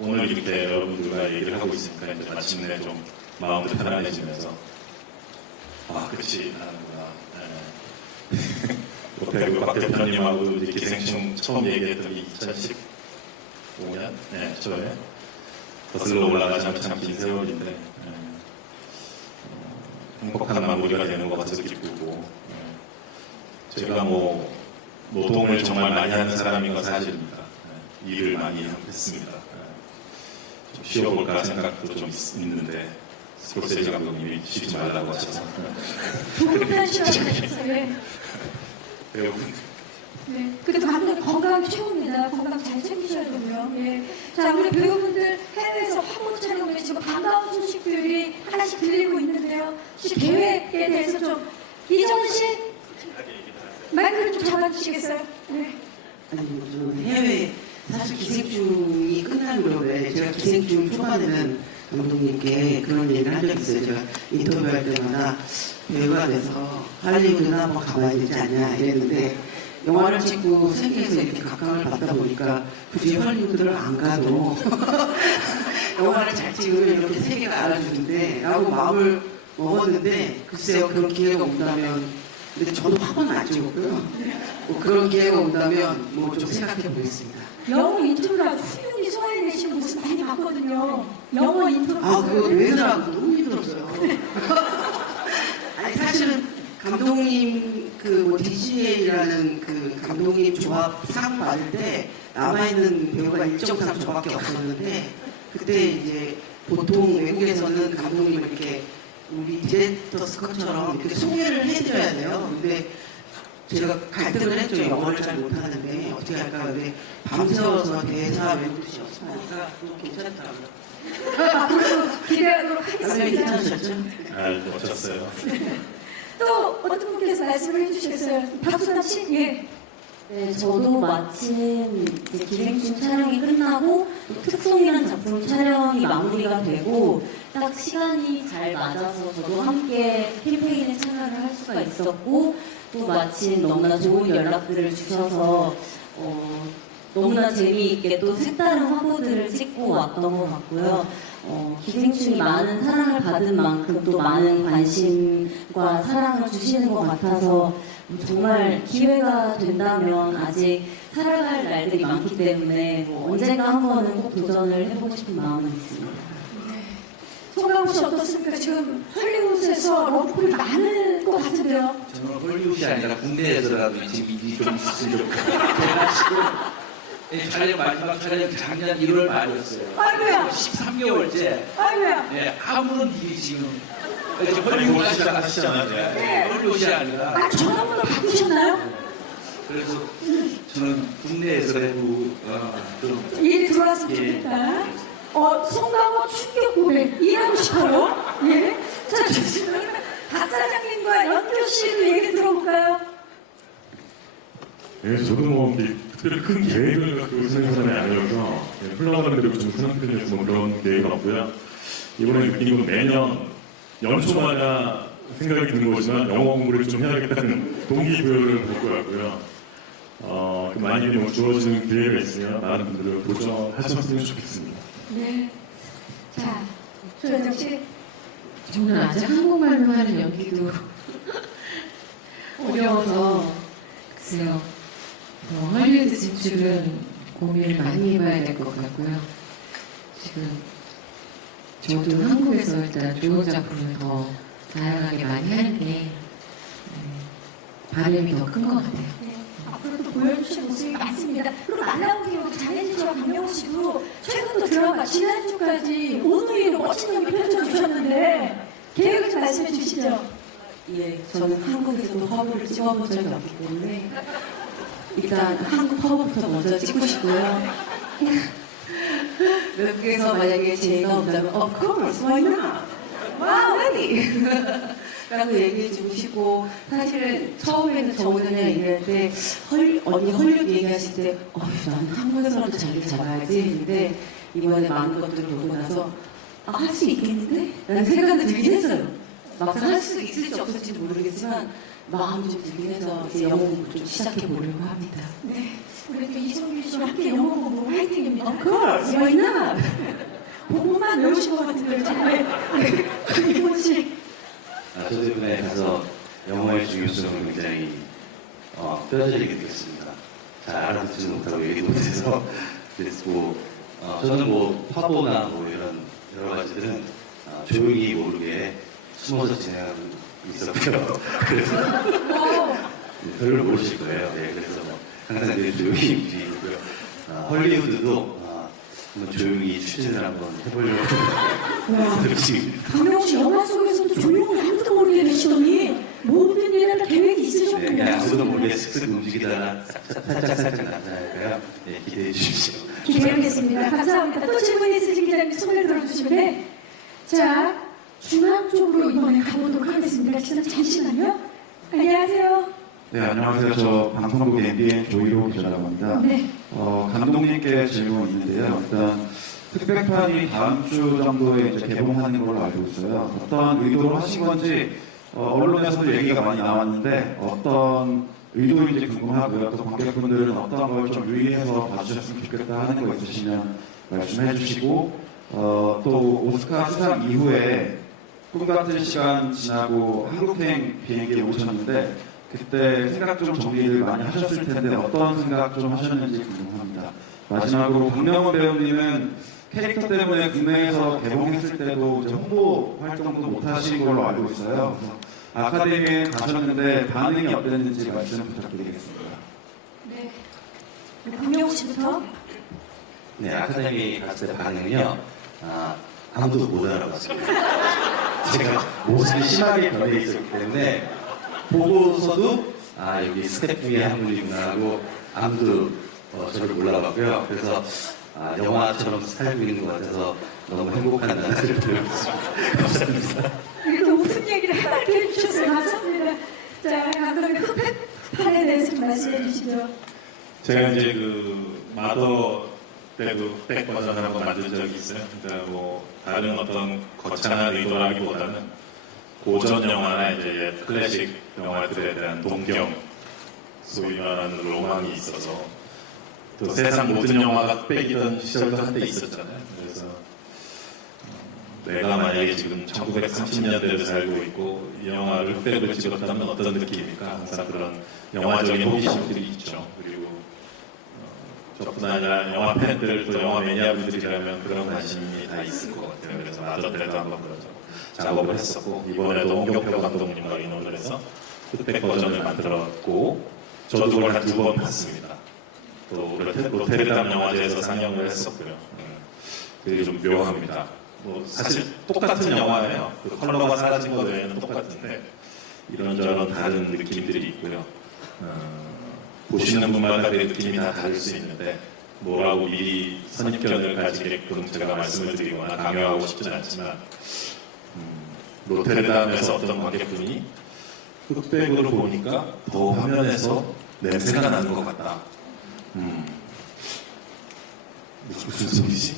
오늘 이렇게 여러분들과 얘기를 하고 있으니까 이제 마침내 좀 마음도 편안해지면서 그렇지 하는구나. 배우 박 대표님하고 이제 기생충 처음 얘기했던 2015년 초에 거슬러 올라가자면 참 긴 세월인데 행복한 마무리가 되는 것 같아서 기쁘고 제가 뭐 노동을 정말 많이 하는 사람인 건 사실입니다. 일을 많이 했습니다. 좀 쉬어볼까 생각도 좀 있는데 스콜세지 감독님이 쉬지 말라고 하셔서 조금만 쉬어주세요. 배우분 네, 그래도 감독님 건강 최고입니다. 건강 잘 챙기셔야 되고요. 예. 자, 우리 배우분들 해외에서 화보 촬영에 지금 반가운 소식들이 하나씩 들리고 있는데요. 혹시 계획에 대해서 좀 이정은 씨 마이크를 좀 잡아주시겠어요? 네. 아니, 저는 해외 사실 기생충이 끝난 그룹에 제가 기생충 초반에는 감독님께 그런 얘기를 한 적이 있어요. 제가 인터뷰할 때마다 배우가 돼서 할리우드나 뭐 가봐야 되지 않냐 이랬는데 영화를 찍고 세계에서 이렇게 각광을 받다 보니까 굳이 할리우드를 안 가도 영화를 잘 찍으면 이렇게 세계가 알아주는데 라고 마음을 먹었는데 글쎄요 그런 기회가 온다면 근데 저도 화보는 안 찍었고요. 뭐 그런 기회가 온다면 뭐 좀 생각해 보겠습니다. 영어 인트로를 아주 훌륭히 소화해내신 모습 많이 봤거든요. 영어 인트로. 그거 외우느라고 너무 힘들었어요. 아니, 사실은 감독님, 뭐, DGA라는 그 감독님 조합 상 받을 때 남아있는 배우가 일정상 저밖에 없었는데, 그때 이제 보통 외국에서는 감독님을 이렇게 우리 디렉터 스컷처럼 이렇게 소개를 해드려야 돼요. 근데 제가 갈등을 했죠. 영어를 잘 못하는데 어떻게 할까. 근데 밤새워서 대사 외우듯이 연습하니까 그거 괜찮더라고요. 앞으로 기대하도록 하겠습니다. 괜찮으셨죠? 멋졌어요. 또 어떤 분께서 말씀을 해주시겠어요? 박수남 씨? 예. 네, 저도 마침 이제 기생충 촬영이 끝나고 특송이라는 작품 촬영이 마무리가 되고 딱 시간이 잘 맞아서 저도 함께 캠페인에 참여를 할 수가 있었고 또 마침 너무나 좋은 연락들을 주셔서 너무나 재미있게 또 색다른 화보들을 찍고 왔던 것 같고요. 기생충이 많은 사랑을 받은 만큼 또 많은 관심과 사랑을 주시는 것 같아서 정말 기회가 된다면 아직 살아갈 날들이 많기 때문에 언젠가 한 번은 꼭 도전을 해보고 싶은 마음은 있습니다. 송강호 씨 어떻습니까? 지금 헐리우드에서 러브콜이 많은 것 같은데요. 저는 헐리우드이 아니라 국내에서라도 지금 일이 좀 있으면 좋겠어요. 제가 지금 촬영 마지막 촬영 작년 1월 말이었어요. 아이고야. 13개월째. 아이고야. 네, 아무런 일이 지금 헐리우드 시작하시잖아요. 네. 헐리우드이 아니라. 아, 전화번호 바꾸셨나요? 그래서 저는 국내에서라도 좀 일이 들어왔으면 좋겠다. 송강호 충격 고백 이해하고 싶어요? 예? 자, 좋습니다. 그러면 박 사장님과 연교 씨도 얘기 들어볼까요? 네, 저도 뭐 특별히 큰 계획을 갖고 쓰는 사람이 아니어서 흘러가는 대로 좀 생각해서 뭐 그런 계획은 없고요. 이번에 느낀 건 매년 연초마다 생각이 드는 거지만 영어 공부를 좀 해야겠다는 동기부여를 볼 것 같고요. 많이 뭐 주어지는 기회가 있으면 많은 분들을 도전하셨으면 좋겠습니다. 네. 자, 조현정 씨. 저는 아직 한국말로 하는 연기도 어려워서 글쎄요. 헐리우드 진출은 고민을 많이 해봐야 될 것 같고요. 지금 저도 한국에서 일단 좋은 작품을 더 다양하게 많이 하는데 바람이 더 큰 것 같아요. 네. 앞으로도 보여주실 모습이 많습니다. 그리고 만나보기 위해 장혜진 씨와 박명수 씨도 최근도 드라마 지난주까지 오늘로 멋진 연기 펼쳐주셨는데 계획을 좀 말씀해 주시죠. 예, 저는 한국에서도 허브를 찍어본 적이 없기 때문에 일단 한국 허브부터 먼저 찍고 싶고요. 외국에서 만약에 제가 온다면 of course, why not? Wow, ready! 라고 얘기해주고 싶고 사실은 처음에는 정우전이랑 얘기할 때 언니 헐리우드 얘기하실 때 나는 한국에서라도 자리를 잡아야지 했는데 이번에 많은 것들을 보고 나서 할 수 있겠는데? 라는 생각이 들긴 했어요. 막상 할 수 있을지 없을지 모르겠지만 마음이 좀 들긴 해서 이제 영어 공부 좀 시작해 보려고 합니다. 네. 우리 또 이성균 씨와 함께 영어 공부 화이팅입니다. Of course, why not? 보고만 외우신 것 같은데요, 지금. 네. 이분 씨. 저도 이번에 가서 영어의 중요성을 굉장히 뼈저리게 느꼈습니다. 잘 알아듣지 못하고 얘기도 못해서 그랬고 저는 뭐 화보나 뭐 이런 여러 가지들은 조용히 모르게 숨어서 진행하고 있었고요. 그래서 별로 모르실 거예요. 네, 그래서 항상 늘 조용히 움직이고요. 헐리우드도 한번 조용히 추진을 한번 해보려고 박명수 씨 영화 속에서도 조용히 아무도 모르게 계시더니 모든 일에 다 계획이 있으셨군요. 네, 그냥 아무도 모르게 슥슥 움직이다가 살짝 나타날까요? 네, 기대해 주십시오. 기대하겠습니다. 감사합니다. 또 질문 있으신 기자님 손을 들어주시면 돼. 자, 중앙 쪽으로 이번에 가보도록 하겠습니다. 기자님 잠시만요. 안녕하세요. 네, 안녕하세요. 저 방송국 MBN 조희로 기자라고 합니다. 네. 감독님께 질문이 있는데요. 일단 특별판이 다음 주 정도에 이제 개봉하는 걸로 알고 있어요. 어떤 의도로 하신 건지 언론에서도 얘기가 많이 나왔는데 어떤 의도인지 궁금하고요. 또 관객분들은 어떤 걸 좀 유의해서 봐주셨으면 좋겠다 하는 거 있으시면 말씀해 주시고 또 오스카 수상 이후에 꿈같은 시간 지나고 한국행 비행기에 오셨는데 그때 생각 좀 정리를 많이 하셨을 텐데 어떤 생각 좀 하셨는지 궁금합니다. 마지막으로 박명훈 배우님은 캐릭터 때문에 국내에서 개봉했을 때도 이제 홍보 활동도 못 하신 걸로 알고 있어요. 그래서 아카데미에 가셨는데 반응이 어땠는지 말씀 부탁드리겠습니다. 네. 박명훈 씨부터. 네, 아카데미 갔을 때 반응은요, 아무도 못 알아봤습니다. 제가 모습이 심하게 변해 있었기 때문에 보고서도 여기 스태프 중에 한 분이구나 하고 아무도 저를 몰라봤고요. 그래서 영화처럼 살고 있는 것 같아서 너무 행복한 나날을 보내고 있습니다. 감사합니다. 이렇게 웃은 얘기를 하나를 해주셔서 감사합니다. 자, 감독님 흑백판에 대해서 좀 말씀해 주시죠. 제가 이제 마더 때도 흑백 버전을 한번 만든 적이 있어요. 그러니까 뭐 다른 어떤 거창한 의도라기보다는 고전 영화나 이제 클래식 영화들에 대한 동경, 소위 말하는 로망이 있어서 또 세상 모든 영화가 흑백이던 시절도 한때 있었잖아요. 그래서 내가 만약에 지금 1930년대를 살고 있고 이 영화를 흑백으로 찍었다면 어떤 느낌입니까? 항상 그런 영화적인 호기심들이 있죠. 그리고 저뿐 아니라 영화 팬들 또 영화 매니아분들이라면 그런 관심이 다 있을 것 같아요. 그래서 마더 때도 한번 그런 작업을 했었고 이번에도 홍경표 감독님과 의논을 해서 흑백 버전을 만들었고 저도 그걸 한 2번 봤습니다. 또 로테르담 영화제에서 상영을 했었고요. 되게 좀 묘합니다. 뭐 사실 똑같은 영화예요. 그 컬러가 사라진 것 외에는 똑같은데 이런저런 다른 느낌들이 있고요. 보시는 분마다 그 느낌이 다 다를 수 있는데 뭐라고 미리 선입견을 가지게끔 제가 말씀을 드리거나 강요하고 싶지는 않지만 로테르담에서 어떤 관객분이 흑백으로 보니까 더 화면에서 냄새가 나는 것 같다. 무슨 소리지?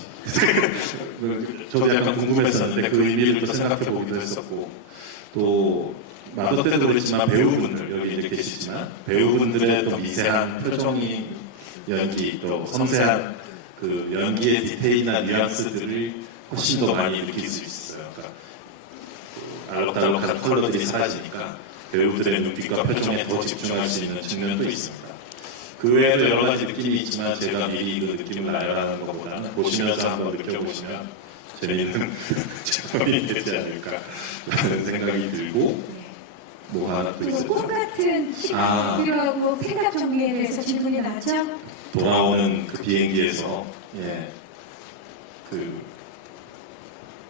저도 약간 궁금했었는데 그 의미를 또 생각해 보기도 했었고 또 마더 때도 그랬지만 배우분들 여기 이렇게 계시지만 배우분들의 또 미세한 표정이 연기 또 섬세한 그 연기의 디테일이나 뉘앙스들을 훨씬 더 많이 느낄 수 있어요. 그러니까 알록달록한 컬러들이 사라지니까 배우들의 눈빛과 표정에 더 집중할 수 있는 측면도 있습니다. 그 외에도 여러 가지 느낌이 있지만 제가 미리 그 느낌을 나열하는 것보다는 보시면서 한번 느껴보시면 재미있는 작품이 되지 않을까라는 생각이 들고 뭐 하나 또 있었죠. 꿈 같은 시간이 필요하고 생각 정리에 대해서 질문이 나왔죠? 돌아오는 그 비행기에서 그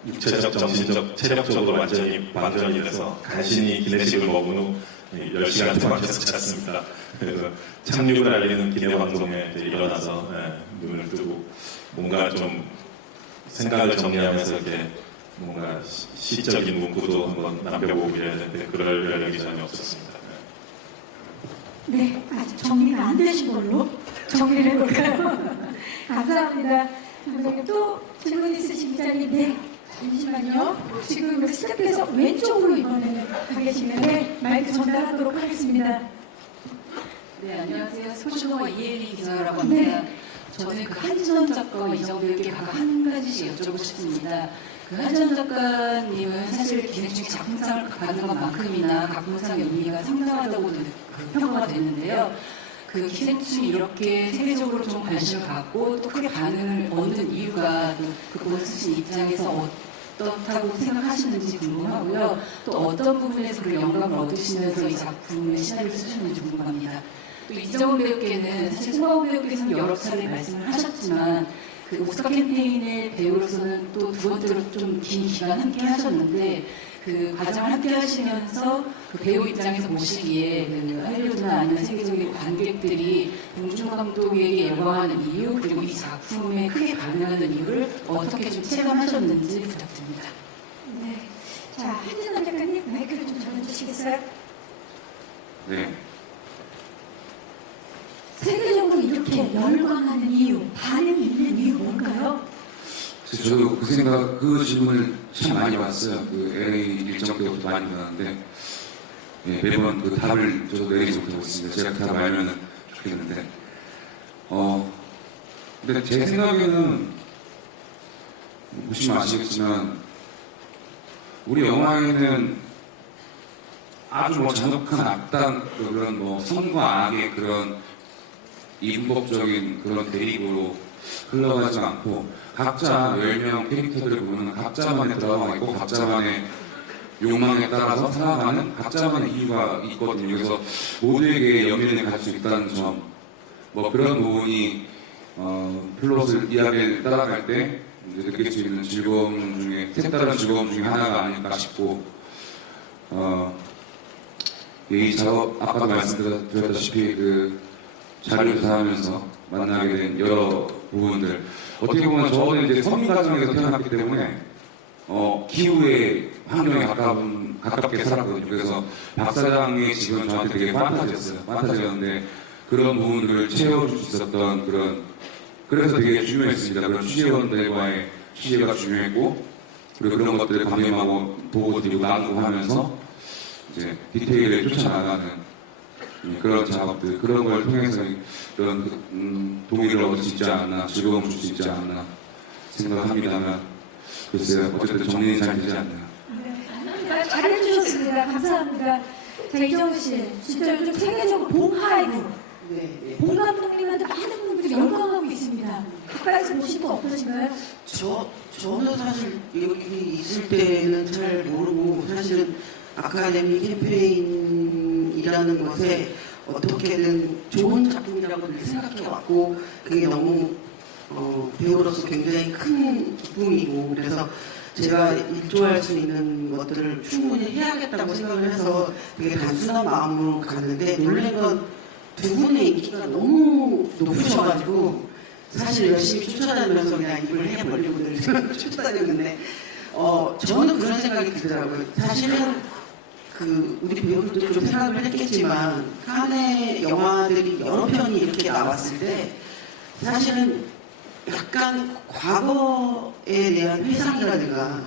육체적, 정신적, 체력적으로 완전히 방전이 돼서 간신히 기내식을 먹은 후 10시간 동안 계속 잤습니다. 그래서 착륙을 알리는 기내 방송에 일어나서 눈을 뜨고 뭔가 좀 생각을 정리하면서 이렇게 뭔가 시적인 문구도 한번 남겨보고 이래야 되는데 그럴 여력이 전혀 없었습니다. 네, 아직 정리가 안 되신 걸로 정리를 해볼까요? 감사합니다. 감독님 또 질문 있으신 기자님, 네. 잠시만요. 지금 우리 스태프에서 왼쪽으로 이번에는 가 계시는데 마이크 전달하도록 하겠습니다. 네, 안녕하세요. 소식어머 이혜리 기자라고 합니다. 저는 그 한지선 작가와 이정도에게 각 한 가지씩 여쭤보고 싶습니다. 그 한지선 작가님은 사실 기생충 작품상을 받는 것만큼이나 각본상 의미가 상당하다고 평가가 됐는데요. 그 기생충이 이렇게 세계적으로 좀 관심을 갖고 또 크게 반응을 얻는 이유가 그 글을 쓰신 입장에서 어떻다고 생각하시는지 궁금하고요. 또 어떤 부분에서 그 영감을 얻으시면서 이 작품의 시나리오를 쓰셨는지 궁금합니다. 또 이정훈 배우께는 사실 송강호 배우께서는 여러 차례 말씀을 하셨지만 그 오스카 캠페인의 배우로서는 또 두 번째로 좀 긴 기간 함께 하셨는데 그 과정을 함께 하시면서 그 배우 입장에서 보시기에 그 할리우드나 아니면 세계적인 관객들이 봉준호 감독에게 열광하는 이유 그리고 이 작품에 크게 반응하는 이유를 어떻게 좀 체감하셨는지 부탁드립니다. 네, 자 한진원 작가님 마이크를 좀 전해주시겠어요? 네. 세계적으로 이렇게 열광하는 이유, 반응이 있는 이유 뭘까요? 저도 그 생각, 그 질문을 참 많이 봤어요. 그 LA 일정 때부터 많이 받았는데, 매번 그 답을 저도 내리지 못하고 있습니다. 제가 그 답을 알면 좋겠는데, 근데 제 생각에는, 보시면 아시겠지만, 우리 영화에는 아주 뭐 잔혹한 악당, 그런 뭐 선과 악의 그런 이분법적인 그런 대립으로 흘러가지 않고 각자 10명 캐릭터들을 보면 각자만의 드라마가 있고 각자만의 욕망에 따라서 살아가는 각자만의 이유가 있거든요. 그래서 모두에게 연민을 갈 수 있다는 점, 뭐 그런 부분이 플롯을 이야기를 따라갈 때 느낄 수 있는 즐거움 중에 색다른 즐거움 중에 하나가 아닐까 싶고 이 작업 아까도 말씀드렸다시피 그 자료를 조사하면서 만나게 된 여러 부분들 어떻게 보면 저는 이제 서민 가정에서 태어났기 때문에 기후의 환경에 가깝게 살았거든요. 그래서 박 사장의 집은 저한테 되게 판타지였어요. 판타지였는데 그런 부분들을 채워줄 수 있었던 그래서 되게 중요했습니다. 그런 취재원들과의 취재가 중요했고 그리고 그런 것들을 감명하고 보고 드리고 나누고 하면서 이제 디테일을 쫓아나가는 그런 작업들, 그런 걸 통해서 그런 동의를 얻을 수 있지 않나, 즐거움을 줄 수 있지 않나 생각합니다만, 글쎄요, 어쨌든 정리는 잘 되지 않나요. 네, 잘해주셨습니다. 감사합니다. 자, 이정우 씨, 진짜 요즘 세계적으로 봉하이브, 봉 감독님한테 많은 분들이 열광하고 있습니다. 가까이서 보신 거 어떠신가요? 저는 사실 여기 있을 때는 잘 모르고, 사실은 아카데미 캠페인이라는 것에 어떻게든 좋은 작품이라고 늘 생각해왔고 그게 너무 배우로서 굉장히 큰 기쁨이고 그래서 제가 일조할 수 있는 것들을 충분히 해야겠다고 생각을 해서 되게 단순한 마음으로 갔는데 놀란 건 두 분의 인기가 너무 높으셔가지고 사실 열심히 쫓아다니면서 그냥 입을 해버리고 늘 쫓아다녔는데 저는 그런 생각이 들더라고요. 사실은 우리 배우들도 좀 생각을 했겠지만 칸의 영화들이 여러 편이 이렇게 나왔을 때 사실은 약간 과거에 대한 회상이라든가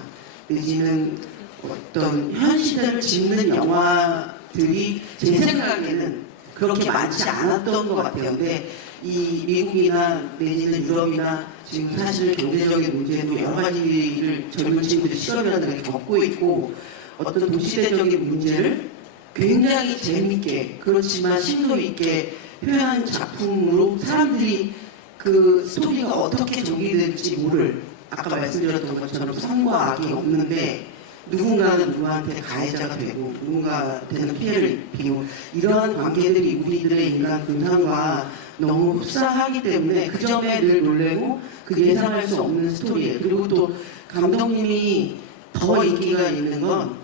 내지는 어떤 현 시대를 짚는 영화들이 제 생각에는 그렇게 많지 않았던 것 같아요. 근데 이 미국이나 내지는 유럽이나 지금 사실 경제적인 문제도 여러 가지를 젊은 친구들이 실험이라든가 이렇게 겪고 있고 어떤 도시대적인 문제를 굉장히 재미있게 그렇지만 심도 있게 표현한 작품으로 사람들이 그 스토리가 어떻게 전개될지 모를 아까 말씀드렸던 것처럼 선과 악이 없는데 누군가는 누구한테 가해자가 되고 누군가한테는 피해를 입히고 이러한 관계들이 우리들의 인간 근상과 너무 흡사하기 때문에 그 점에 늘 놀래고 그 예상할 수 없는 스토리예요. 그리고 또 감독님이 더 인기가 있는 건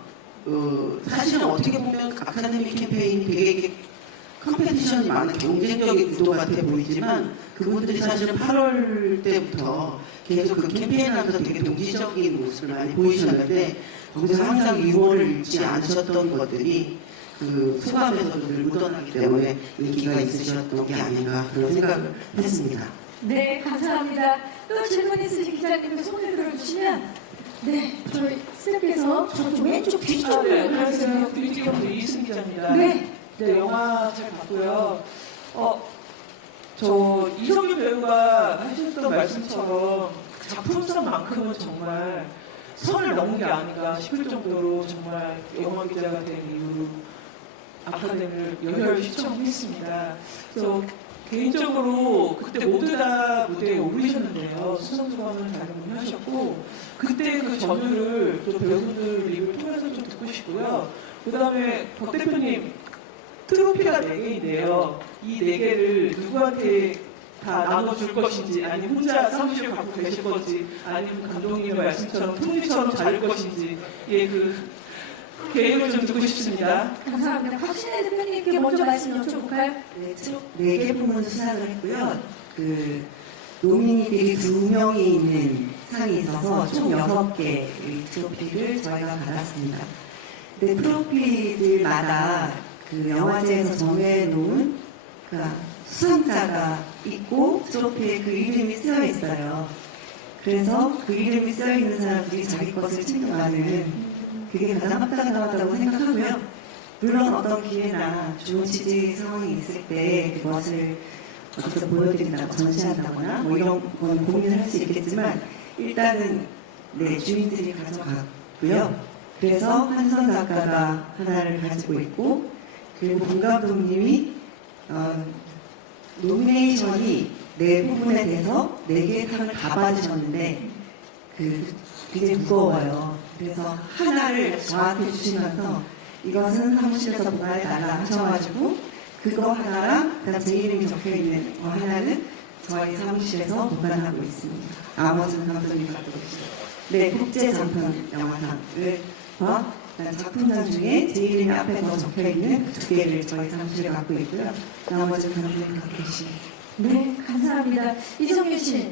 사실은 어떻게 보면 아카데미 캠페인 되게 컴페티션이 많은 경쟁적인 구도 같아 보이지만 그분들이 사실은 8월 때부터 계속 그 캠페인을 하면서 되게 동지적인 모습을 많이 보이셨는데 거기서 항상 유머를 잃지 않으셨던 것들이 그 소감에서도 늘 묻어나기 때문에 인기가 있으셨던 게 아닌가 그런 생각을 했습니다. 네, 감사합니다. 또 질문 있으신 기자님께 손을 들어주시면 네, 저희 스태프께서 저쪽 왼쪽 뒤쪽으로 네, 안녕하세요. 뷰티경도 이승 기자입니다. 네. 네, 영화 잘 봤고요. 저 이성균 배우가 하셨던 말씀처럼 작품성만큼은 정말 선을 넘은 게 아닌가 싶을 정도로 정말 영화 기자가 된 이후로 아카데미를 열혈 시청했습니다. 그래서 개인적으로 그때 모두 다 무대에 오르셨는데요. 수상소감은 다른 분이 하셨고 그때 그 전율을 또 배우분들 입을 통해서 좀 듣고 싶고요. 그 다음에 박 대표님 트로피가 4개인데요. 이 4개를 누구한테 다 나눠줄 것인지 아니면 혼자 사무실 갖고 계실 건지 아니면 감독님의 말씀처럼 통리처럼 자를 것인지 그 계획을 좀 듣고 싶습니다. 감사합니다. 박신혜 대표님께 먼저 말씀 여쭤볼까요? 네, 4개 부문 수상을 했고요. 노미니들이 2명이 있는 상이 있어서 총 6개의 트로피를 저희가 받았습니다. 근데 트로피들마다 그 영화제에서 정해놓은 수상자가 있고 트로피에 그 이름이 쓰여 있어요. 그래서 그 이름이 쓰여 있는 사람들이 자기 것을 챙겨가는 그게 가장 합당하다고 생각하고요. 물론 어떤 기회나 좋은 취지 상황이 있을 때 그것을 어디서 보여드린다고 전시한다거나 뭐 이런 거는 고민을 할 수 있겠지만 일단은 주인들이 가져갔고요. 그래서 한선 작가가 하나를 가지고 있고 그리고 본 감독님이 노미네이션이 4부분에 대해서 4개의 상을 다 받으셨는데 굉장히 무거워요. 그래서 하나를 저한테 주시면서 이것은 사무실에서 보관해달라 하셔가지고 그거 하나랑 그다음 제 이름이 적혀있는 거 하나는 저희 사무실에서 보관하고 있습니다. 나머지는 감독님 갖고 계시죠. 네, 국제장편 영화상을 작품상 중에 제 이름이 앞에 더 적혀있는 그 2개를 저희 사무실에 갖고 있고요. 나머지는 감독님 갖고 계십니다. 네, 감사합니다. 이성균 씨,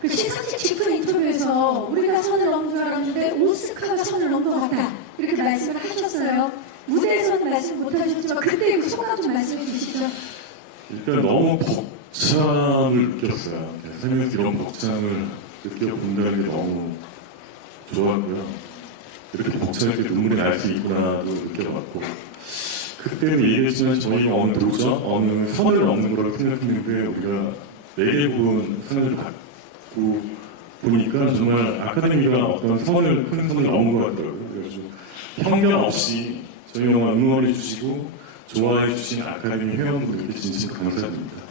그 시상식 직후 인터뷰에서 우리가 선을 넘은 줄 알았는데 오스카가 선을 넘은 것 같다 이렇게 말씀을 하셨어요. 무대에서는 말씀 못하셨지만 그때 그 소감 좀 말씀해 주시죠. 일단 너무 벅참을 느꼈어요. 살면서 이런 벅참을 느껴본다는 게 너무 좋았고요. 이렇게 벅차게 눈물이 날 수 있구나도 느껴봤고 그때는 얘기했지만 저희가 어느 도전, 어느 선을 넘는 거라고 생각했는데 우리가 4개 선을 갖고 보니까 정말 아카데미가 어떤 선을, 큰 선을 넘은 것 같더라고요. 그래서 편견 없이 저희 영화 응원해 주시고 좋아해 주신 아카데미 회원분들께 진심 감사드립니다.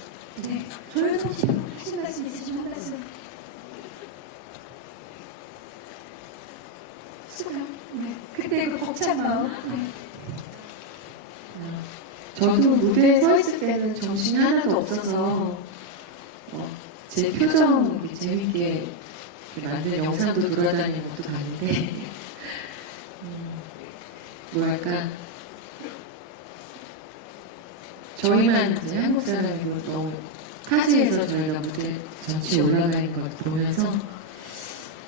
네, 조효정 씨 하신 말씀 있으시면 한 말씀. 수고요. 네, 그때 그 벅찬 마음. 네. 저도 무대에 서 있을 때는 정신이 하나도 없어서 제 표정 이렇게 재밌게 만든 영상도 돌아다니는 것도 봤는데 뭐랄까 저희만 그냥 한국 사람이고 너무 타지에서 저희가 무대 전체 올라가는 걸 보면서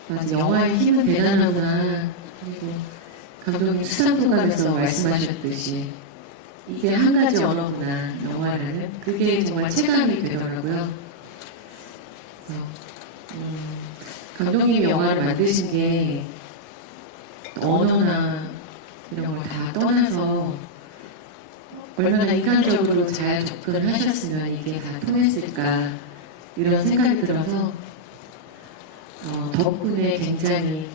맞아, 영화의 힘은 대단하구나. 그리고 감독님 수상소감에서 말씀하셨듯이 이게 한 가지 언어구나, 영화라는. 그게 정말 체감이 되더라고요. 감독님이 영화를 만드신 게 언어나 이런 걸 다 떠나서 얼마나 인간적으로 잘 접근을 하셨으면 이게 다 통했을까 이런 생각이 들어서 덕분에 굉장히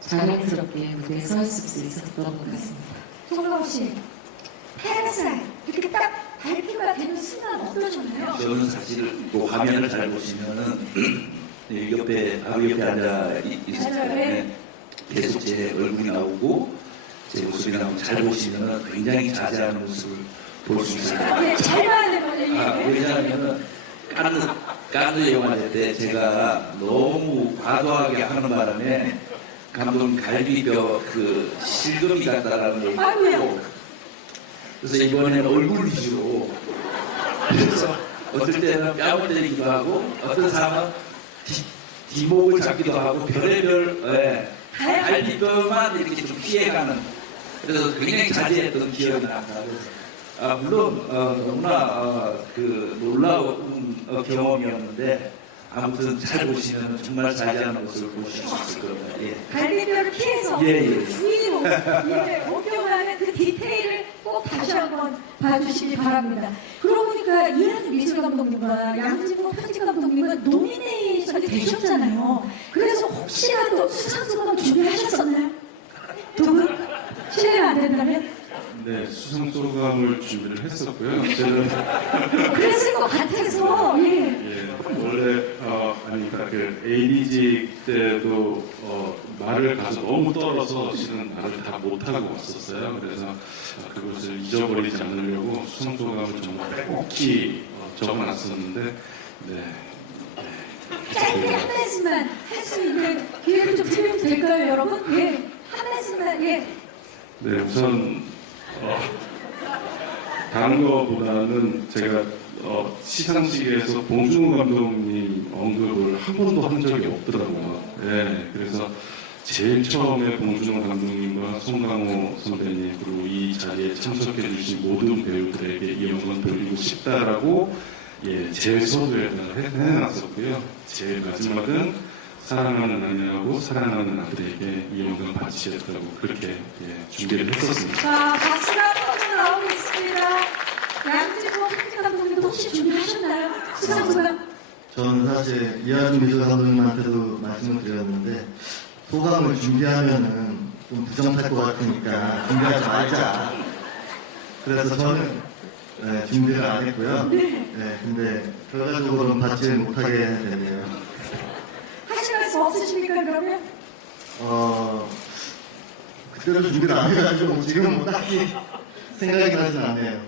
자랑스럽게 무대에 서 있을 수 있었던 것 같습니다. 송강호 씨, 파라사이 이렇게 딱 발표가 되는 순간 어떠셨나요? 저는 사실 그 화면을 잘 보시면은 옆에 바로 옆에 앉아 있을 때 계속 제 얼굴이 나오고 제 모습이 나오고 잘 보시면은 굉장히 자세한 모습을 볼 수 있어요. 네, 잘 봐야 되거든요. 왜냐하면은 까느 영화제 때 제가 너무 과도하게 하는 바람에 감독님 갈비뼈 그 실금이 같다라는 얘기 듣고 그래서 이번에는 얼굴 위주로 그래서 어떨 때는 뺨을 때리기도 하고 어떤 사람은 뒤목을 잡기도 하고 별의별 갈비뼈만 이렇게 좀 피해가는 그래서 굉장히 자제했던 기억이 납니다. 물론 너무나 그 놀라운 경험이었는데 아무튼 잘 보시면 정말 자세한 모습을 보실 수 있을 겁니다. 예. 갈비뼈를 피해서 주의로 목격하는 그 디테일을 꼭 다시 한번 봐주시기 바랍니다. 그러고 보니까 이한주 미술 감독님과 양진모 편집 감독님은 노미네이션이 되셨잖아요. 그래서 혹시라도 수상소감 준비하셨었나요? 두 분? 실례가 안 된다면? 네, 수상소감을 준비를 했었고요. 저는 그랬을 것 같아서 원래 그러니까 그 ADG 때도 말을 가서 너무 떨어서 실은 말을 다 못하고 왔었어요. 그래서 그것을 잊어버리지 않으려고 수상소감을 정말 빼곡히 적어놨었는데 짧게 한 말씀만 할 수 있는 기회를 좀 드리면 될까요, 여러분? 한 말씀만 네, 우선 다른 거보다는 제가 시상식에서 봉준호 감독님 언급을 한 번도 한 적이 없더라고요. 네, 그래서 제일 처음에 봉준호 감독님과 송강호 선배님 그리고 이 자리에 참석해 주신 모든 배우들에게 이 영광을 돌리고 싶다라고 제 서두에다가 해놨었고요. 제일 마지막은 사랑하는 아내하고 사랑하는 아들에게 이 영광을 바치겠다고 그렇게 준비를 했었습니다. 자, 박수가 펑펑 나오고 있습니다. 양진모 편집 감독님도 혹시 준비하셨나요? 수상소감? 저는 사실 이하준 미술 감독님한테도 말씀을 드렸는데 소감을 준비하면은 좀 부정할 것 같으니까 준비하지 말자. 그래서 저는 준비를 안 했고요. 근데 결과적으로는 받지를 못하게 되네요. 하실 말씀 없으십니까, 그러면? 그때도 준비를 안 해가지고 지금 뭐 딱히 생각이 나진 않네요.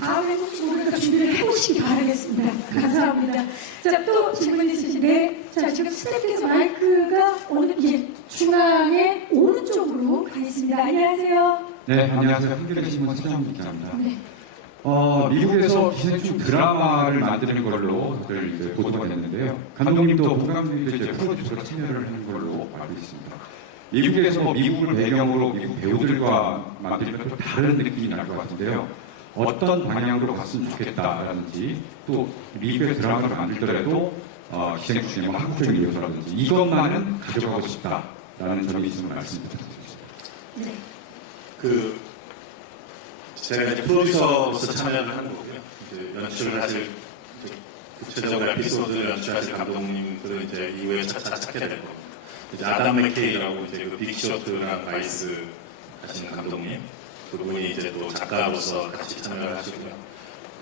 다음에 혹시 모르니까 준비를 해보시기 바라겠습니다. 감사합니다. 자, 또 질문 있으신데, 자, 지금 스태프께서 마이크가 이제 중앙에 오른쪽으로 가 있습니다. 안녕하세요. 네, 안녕하세요. 한겨레 신문 서정국 기자입니다. 미국에서 기생충 드라마를 만드는 걸로 다들 이제 보도가 됐는데요. 감독님도 봉 감독님도 이제 프로듀서로 참여를 하는 걸로 알고 있습니다. 미국에서 미국을 배경으로 미국 배우들과 만들면 또 다른 느낌이 날 것 같은데요. 어떤 방향으로 갔으면 좋겠다라든지 또 미국의 드라마를 만들더라도 기생충의 뭐 한국적인 요소라든지 이것만은 가져가고 싶다라는 점이 있으면 말씀 부탁드리겠습니다. 제가 이제 프로듀서로서 참여를 하는 거고요. 이제 연출을 하실 구체적으로 에피소드 연출하실 감독님들은 이제 이후에 차차 찾게 될 겁니다. 이제 아담 맥케이라고 이제 그 빅쇼트랑 바이스 하시는 감독님, 그분이 이제 또 작가로서 같이 참여를 하시고요.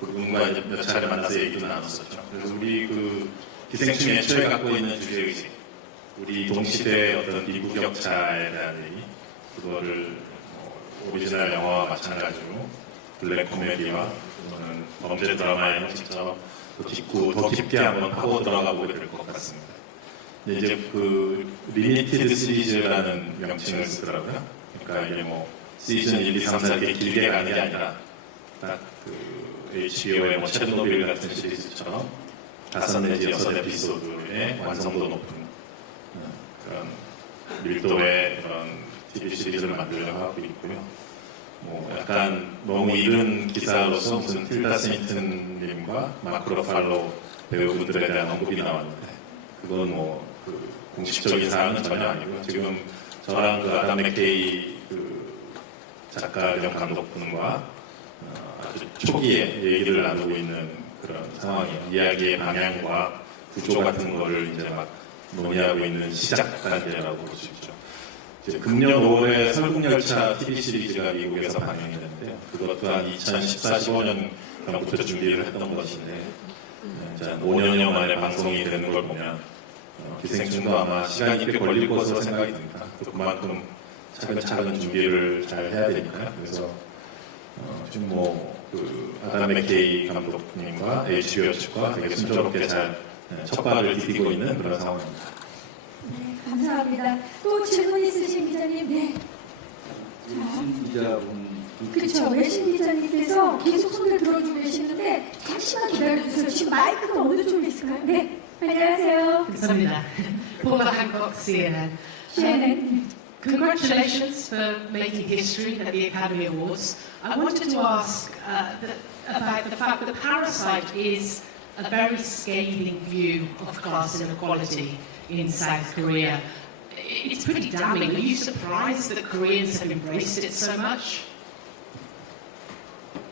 그분과 이제 몇 차례 만나서 얘기도 나눴었죠. 그래서 우리 그 기생충 애초에 갖고 있는 주제의식, 우리 동시대의 어떤 비구격차에 대한 얘기, 그거를 오리지널 영화와 마찬가지로 블랙 코미디와 또는 범죄 드라마의 형식처럼 더 깊게 한번 파고 들어가 보게 될 것 같습니다. 이제 그 리미티드 시리즈라는 명칭을 쓰더라고요. 그러니까 이게 뭐 시즌 1, 2, 3, 4 이렇게 길게 가는 게 아니라 딱 그 HBO의 뭐 체르노빌 같은 시리즈처럼 5 내지 6 에피소드의 완성도 높은 그런 밀도의 그런 TV 시리즈를 만들려고 하고 있고요. 뭐 약간 너무 이른 기사로서 무슨 틸다 스윈튼님과 마크 러팔로 배우분들에 대한 언급이 나왔는데 그건 뭐 그 공식적인 사항은 전혀 아니고요. 지금 저랑 그 아담 맥케이 그 작가 겸 감독분과 아주 초기에 얘기를 나누고 있는 그런 상황이에요. 이야기의 방향과 구조 같은 거를 이제 막 논의하고 있는 시작 단계라고 볼 수 있죠. 이제 금년 5월에 설국열차 TV 시리즈가 미국에서 방영이 됐는데요. 그것 또한 2014, 15년부터 준비를 했던 것인데 이제 한 5년여 만에 방송이 되는 걸 보면 기생충도 아마 시간이 꽤 걸릴 것으로 생각이 듭니다. 또 그만큼 차근차근 준비를 잘 해야 되니까요. 그래서 지금 그 아담 맥케이 감독님과 HBO 측과 되게 순조롭게 잘 첫발을 디디고 있는 그런 상황입니다. 네, 감사합니다. 또 질문 있으신 기자님, 네. 기자분. 그렇죠. 외신 기자님께서 계속 손을 들어주고 계시는데 잠시만 기다려주세요. 지금 마이크가 어느 쪽에 있을까요? 네. 안녕하세요. 감사합니다. Paula Hancock, CNN. CNN. Congratulations for making history at the Academy Awards. I wanted to ask about the fact that Parasite is a very scathing view of class inequality in South Korea. It's pretty damning. Are you surprised that Koreans have embraced it so much?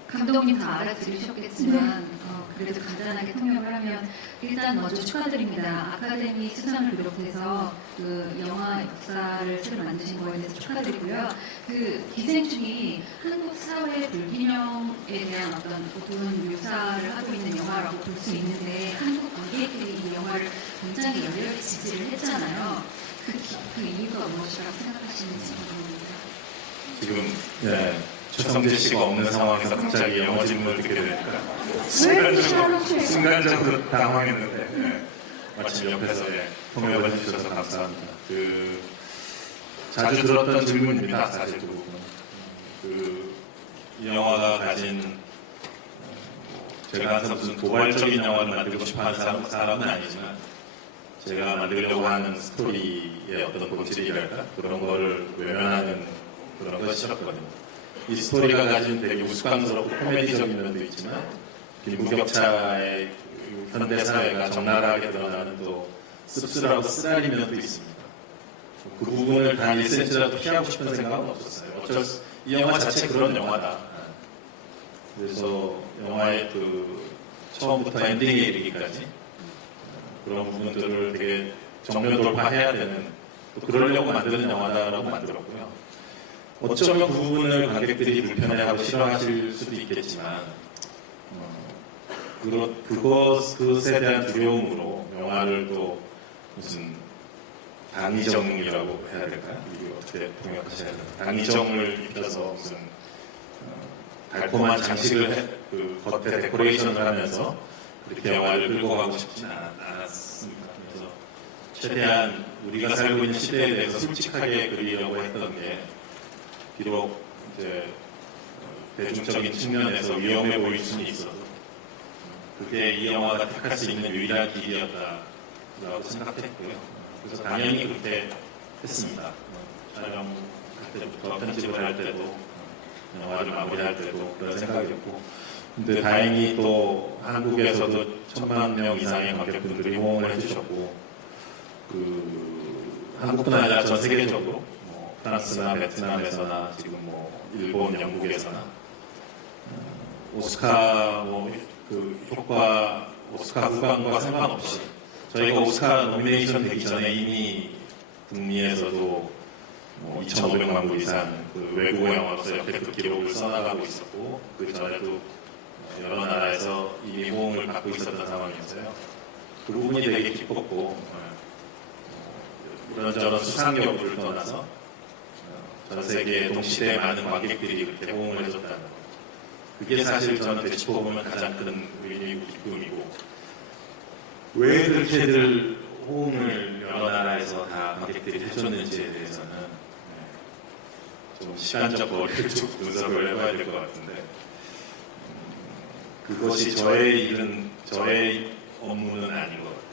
감독님 다 알아들으셨겠지만 그래도 간단하게 통역을 하면 일단 먼저 축하드립니다. 아카데미 수상을 비롯해서 그 영화 역사를 새로 만드신 거에 대해서 축하드리고요. 그 기생충이 한국 사회 불균형에 대한 어떤 어두운 묘사를 하고 있는 영화라고 볼 수 있는데 한국 관객들이 이 영화를 굉장히 열렬히 지지를 했잖아요. 그 이유가 무엇이라고 생각하시는지 궁금합니다. 지금 최성재 씨가 없는 상황에서 갑자기 영어 질문을 듣게 되니까 순간적으로 당황했는데 마침 옆에서 통역을 해주셔서 감사합니다. 자주 들었던 질문입니다. 사실 이 영화가 가진 제가 항상 무슨 도발적인 영화를 만들고 싶어하는 사람은 아니지만 제가 만들려고 하는 스토리의 어떤 본질이랄까 그런 거를 외면하는 그런 것이 싫었거든요. 이 스토리가 가진 되게 우스꽝스럽고 코미디적인 면도 있지만 빈부격차의 현대사회가 적나라하게 드러나는 또 씁쓸하고 쓰라린 면도 있습니다. 그 부분을 단 1cm라도 피하고 싶은 생각은 없었어요. 이 영화 자체 그런 영화다. 그래서 영화의 처음부터 엔딩에 이르기까지 그런 부분들을 되게 정면 돌파해야 되는 또 그러려고 만드는 영화다라고 만들었고요. 어쩌면 그 부분을 관객들이 불편해하고 싫어하실 수도 있겠지만 그것에 대한 두려움으로 영화를 또 무슨 당위정이라고 해야 될까요? 이게 어떻게 통역하셔야 될까요? 당위정을 입혀서 무슨 달콤한 장식을 겉에 데코레이션을 하면서 이렇게 영화를 끌고 가고 싶지는 않았습니다. 그래서 최대한 우리가 살고 있는 시대에 대해서 솔직하게 그리려고 했던 게 비록 이제 대중적인 측면에서 위험해 보일 수는 있어도 그게 이 영화가 택할 수 있는 유일한 길이었다라고 생각했고요. 그래서 당연히 그렇게 했습니다. 촬영 그때부터 편집을 할 때도 영화를 마무리할 때도 그런 생각이었고 근데 다행히 또 한국에서도 1000만 명 이상의 관객분들이 호응을 해주셨고 한국뿐 아니라 전 세계적으로 프랑스나 베트남에서나 지금 일본, 영국에서나 오스카 효과 오스카 후반과 상관없이 저희가 오스카 노미네이션 되기 전에 이미 북미에서도 2,500만 부 이상 외국어 영화로서 역대급 기록을 써나가고 있었고 그 전에도 여러 나라에서 이미 호응을 받고 있었던 상황이었어요. 그 부분이 되게 기뻤고 이런저런 수상 여부를 떠나서 전 세계 동시대에 많은 관객들이 그렇게 호응을 해줬다는 거. 그게 사실 저는 되짚어 보면 가장 큰 의미이고 기쁨이고, 왜 그렇게들 호응을 여러 나라에서 다 관객들이 해줬는지에 대해서는 좀 시간적 거리를 쭉 분석을 해봐야 될 것 같은데, 그것이 저의 일은, 저의 업무는 아닌 것 같아요.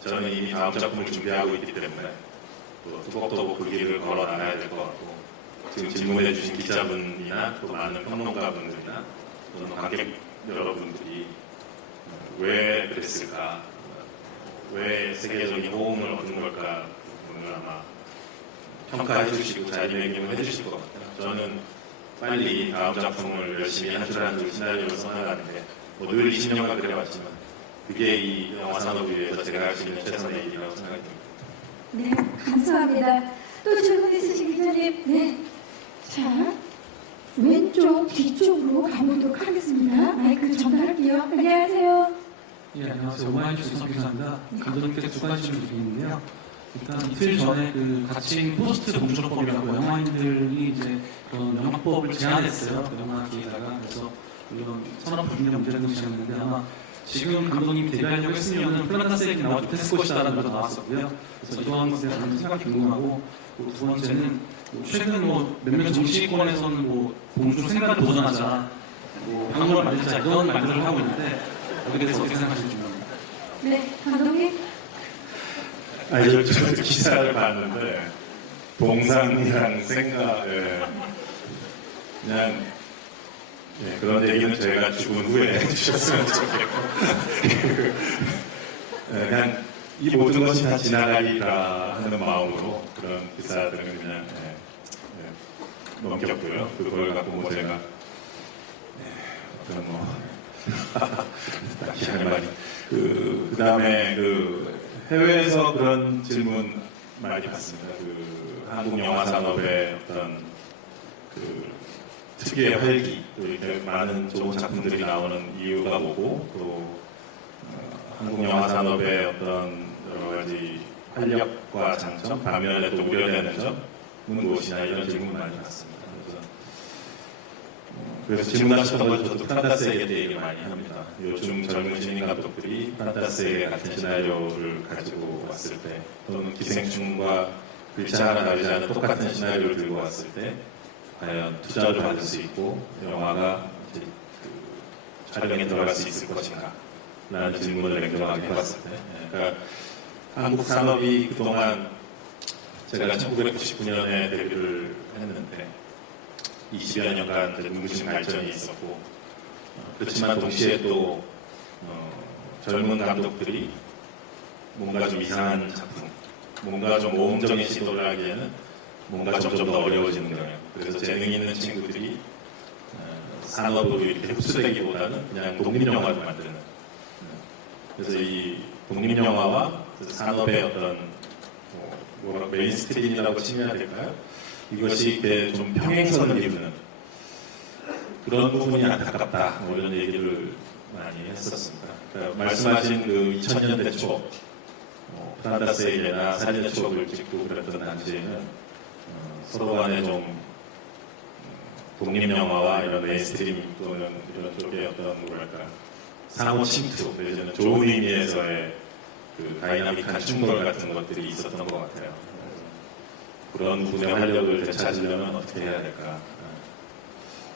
저는 이미 다음 작품을 준비하고 있기 때문에 또 뚜벅뚜벅 그 길을 걸어 나가야 될 것 같고, 지금 질문해 주신 기자분이나 또 많은 평론가분들이나 또는 관객 여러분들이 왜 그랬을까, 왜 세계적인 호응을 얻은 걸까 부분을 아마 평가해 주시고 자리매김을 해 주실 것 같아요. 저는 빨리 다음 작품을 열심히 한 줄 한 줄 시나리오를 써나가는 게 뭐 늘 20년간 그래왔지만 그게 이 영화 산업을 위해서 제가 할 수 있는 최선의 일이라고 생각이 듭니다. 네, 감사합니다. 또 질문 있으신 기자님, 네. 자, 왼쪽 뒤쪽으로 가보도록 하겠습니다. 마이크를 전달할게요. 안녕하세요. 예, 안녕하세요. 오마이뉴스 성기사입니다. 감독님께 두 가지 질문 드리는데요. 일단 이틀 전에 그 가칭 포스트 동조법이라고 영화인들이 이제 그런 영화법을 제안했어요. 그 영화 기획자가. 그래서 이런 산업 분야 문제를 제시했는데 아마 지금 감독님이 데뷔하려고 했으면은 플란타스에게 나와도 됐을 것이다라는 것도 나왔었고요. 그래서 이러한 것에 대한 생각이 궁금하고, 두 번째는 최근 뭐 몇몇 정치권에서는 뭐 봉주 생각을 도전하자, 뭐 방법을 만들자 이런 말들을 하고 있는데 여기에 대해서 어떻게 생각하시는지 모릅니다. 네, 감독님. 아니, 저 기사를 봤는데 동상이랑 생각을 그냥 그런 얘기는 저희가 죽은 후에 해주셨으면 좋겠고 그냥 이 모든 것이 다 지나가리라 하는 마음으로 그런 기사들은 그냥 넘겼고요. 그걸 갖고 뭐 제가 어떤 뭐 딱히 할 말이 그 다음에 그 해외에서 그런 질문 많이 받습니다. 그 한국 영화 산업의 어떤 그 특유의 활기, 또 이렇게 많은 좋은 작품들이 나오는 이유가 뭐고, 또 한국 영화 산업의 어떤 여러 가지 활력과 장점, 반면에 또 우려되는 점은 무엇이냐, 이런 질문 많이 받습니다. 그래서 질문하셨던 걸 저도 판타스에게 얘기 많이 합니다. 요즘 젊은 신인 감독들이 판타스에게 같은 시나리오를 가지고 왔을 때, 또는 기생충과 글자 하나 다르지 않은 똑같은 시나리오를 들고 왔을 때 과연 투자를 받을 수 있고 영화가 이제 그 촬영에 들어갈 수 있을 것인가 라는 질문을 냉정하게 해봤을 때, 그러니까 한국 산업이 그동안 제가 1999년에 데뷔를 했는데 20여 년간 눈부신 발전이 있었고, 그렇지만 동시에 또 젊은 감독들이 뭔가 좀 이상한 작품, 뭔가 좀 모험적인 시도를 하기에는 뭔가 점점 더 어려워지는 거예요. 그래서 재능 있는 친구들이 산업으로 이렇게 흡수되기보다는 그냥 독립영화를 만드는. 그래서 이 독립영화와 산업의 어떤 뭐라 메인스트림이라고 칭해야 될까요? 이것이 이렇게 좀 평행선을 이루는 그런 부분이 안타깝다. 뭐 이런 얘기를 많이 했었습니다. 그러니까 말씀하신 그 2000년대 초 플란타스에게나 사진의 추억을 찍고 그랬던 당시에는 서로 간에 좀 독립영화와 이런 메인스트림 또는 이런 쪽의 어떤 뭐랄까 상호 침투 내지는 좋은 의미에서의 그 다이나믹한 충돌 같은 것들이 있었던 것 같아요. 그런 부분의 활력을 되찾으려면 어떻게 해야 될까?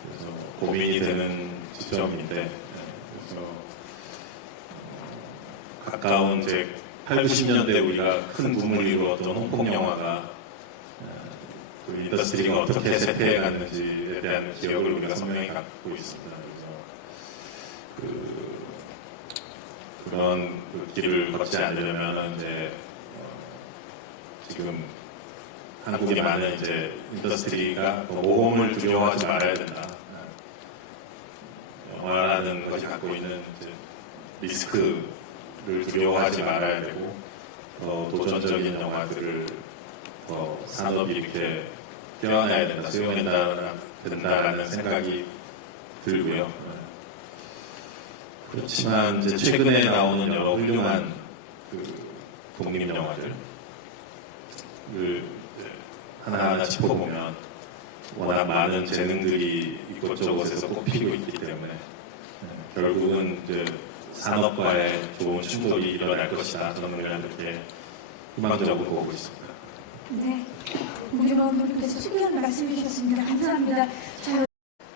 그래서 고민이 되는 지점인데, 그래서 가까운 이제 8, 90년대 우리가 큰 붐을 이루었던 홍콩 영화가 그 인더스트리가 어떻게 쇠퇴해 갔는지에 대한 기억을 우리가 선명히 갖고 있습니다. 그래서 그런 그 길을 걷지 않으려면 이제 지금 한국의 많은 이제 인더스트리가 모험을 두려워하지 말아야 된다. 영화라는 것이 갖고 있는 이제 리스크를 두려워하지 말아야 되고, 도전적인 영화들을 산업이 이렇게 뛰어나야 된다, 수용해야 된다라는 생각이 들고요. 그렇지만 이제 최근에 나오는 여러 훌륭한 그 독립 영화들을 하나하나 짚어보면 워낙 많은 재능들이 이곳저곳에서 꼽히고 있기 때문에 결국은 이제 산업과의 좋은 충돌이 일어날 것이다. 저는 그냥 그렇게 희망적으로 보고 있습니다. 네, 공준호 감독님께서 소개한 말씀해 주셨습니다. 감사합니다. 자,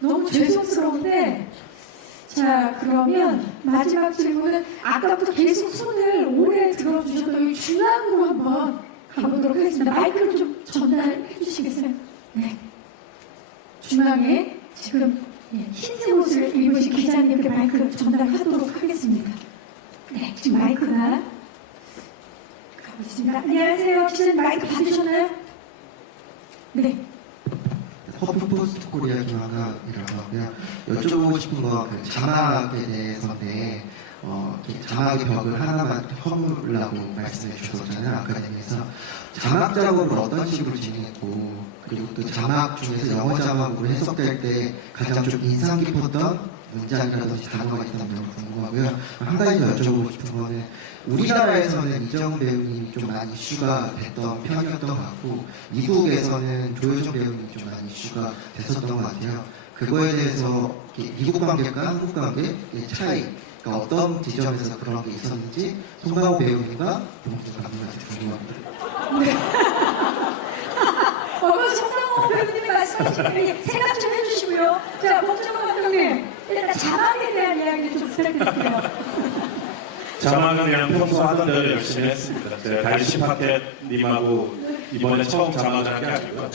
너무 죄송스러운데, 자, 그러면 마지막 질문은 아까부터 계속 손을 오래 들어주셨던 이 중앙으로 한번 가보도록 하겠습니다. 마이크를 좀 전달해 주시겠어요? 네. 중앙에 지금 흰색 옷을 입으신 기자님께 마이크를 전달하도록 하겠습니다. 네, 지금 마이크가 가고 있습니다. 안녕하세요. 기자님 마이크 받으셨나요? 네. 허프포스트 코리아 김학이라고 하고요. 여쭤보고 싶은 건 그 자막에 대해서인데, 자막의 벽을 하나만 허물라고 말씀해 주셨잖아요. 아카데미에서. 자막 작업을 어떤 식으로 진행했고, 그리고 또 자막 중에서 영어 자막으로 해석될 때 가장 좀 인상 깊었던 문장이라든지 단어가 있다면 너무 궁금하고요. 한 가지 더 여쭤보고 싶은 거는 우리나라에서는 이정훈 배우님이 좀 많이 이슈가 됐던 편이었던 것 같고 미국에서는 조효정 배우님이 좀 많이 이슈가 됐었던 것 같아요. 그거에 대해서 미국 관계과 한국 관계의 차이, 그러니까 어떤 지점에서 그런 게 있었는지 송강호 배우님과 봉준호 감독님한테 궁금합니다. 네. 송강호 배우님이 말씀하신 대로 생각 좀 해주시고요. 자, 봉준호 감독님, 일단 자막에 대한 이야기 좀 부탁드릴게요. 자막은 그냥 평소 하던 대로 열심히 했습니다. 제가 달시 파켓님하고 이번에 처음 자막을 한 게 아니고요.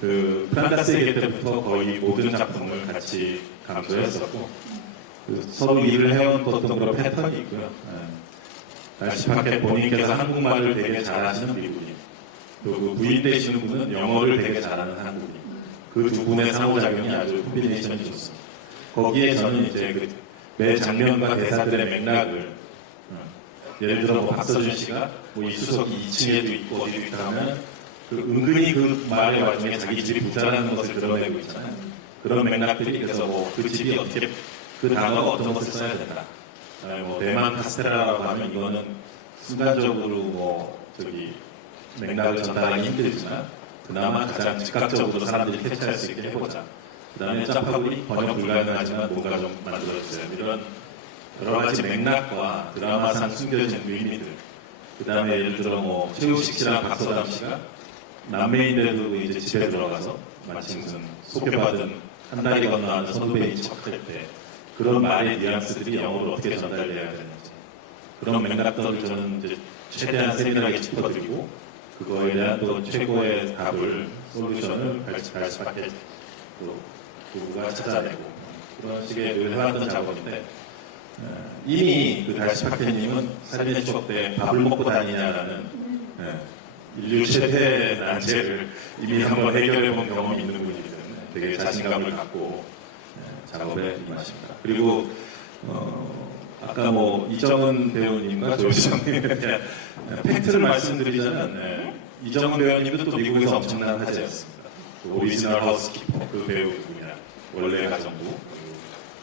그 프란다스에게 때부터 거의 모든 작품을 같이 감수했었고 서로 일을 해온 어떤 그런 패턴이 있고요. 달시 파켓 본인께서 한국말을 되게 잘하시는 미국인, 그리고 부인 되시는 분은 영어를 되게 잘하는 한국인. 그 두 분의 상호작용이 아주 콤비네이션이 좋습니다. 거기에 저는 이제 매 장면과 대사들의 맥락을 예를 들어 박서준 씨가 이수석이 2층에도 있고 어디도 있다 하면 은근히 그 말의 와중에 자기 집이 부자라는 것을 드러내고 있잖아요. 그런 맥락들이 그래서 그 집이 어떻게 그 단어가 어떤 것을 써야 된다. 대만 카스테라라고 하면 이거는 순간적으로 맥락을 전달하기 힘들지만 그나마 가장 즉각적으로 사람들이 캐치할 수 있게 해보자. 그 다음에 짬파구리 번역 불가능하지만 뭔가 좀 만들어주세요. 이런 여러 가지 맥락과 드라마상 숨겨진 의미들. 그 다음에 예를 들어 최우식 씨랑 박서담 씨가 남매인데도 이제 집에 들어가서 마치 무슨 소개받은 한 다리 건너는 선후배인 척할 때 그런 말의 뉘앙스들이 영어로 어떻게 전달돼야 되는지 그런 맥락들을 저는 이제 최대한 세밀하게 짚어드리고 그거에 대한 또 최고의 답을 솔루션을 발시받게 부부가 찾아내고 그런 식의 늘 해왔던 작업인데 이미 그 달시 파켓님은 살인의 추억 때 밥을 먹고 다니냐라는 인류 최대 난제를 이미 한번 해결해본 경험이 있는 분이기 때문에 되게 자신감을 갖고 작업에 임하십니다. 그리고 아까 이정은 배우님과 조효정 배우님에 대한 팩트를 말씀드리자면 이정은 배우님도 또 미국에서 엄청난 화제였습니다. 그 오리지널 하우스키퍼 그 배우 누구냐 원래 가정부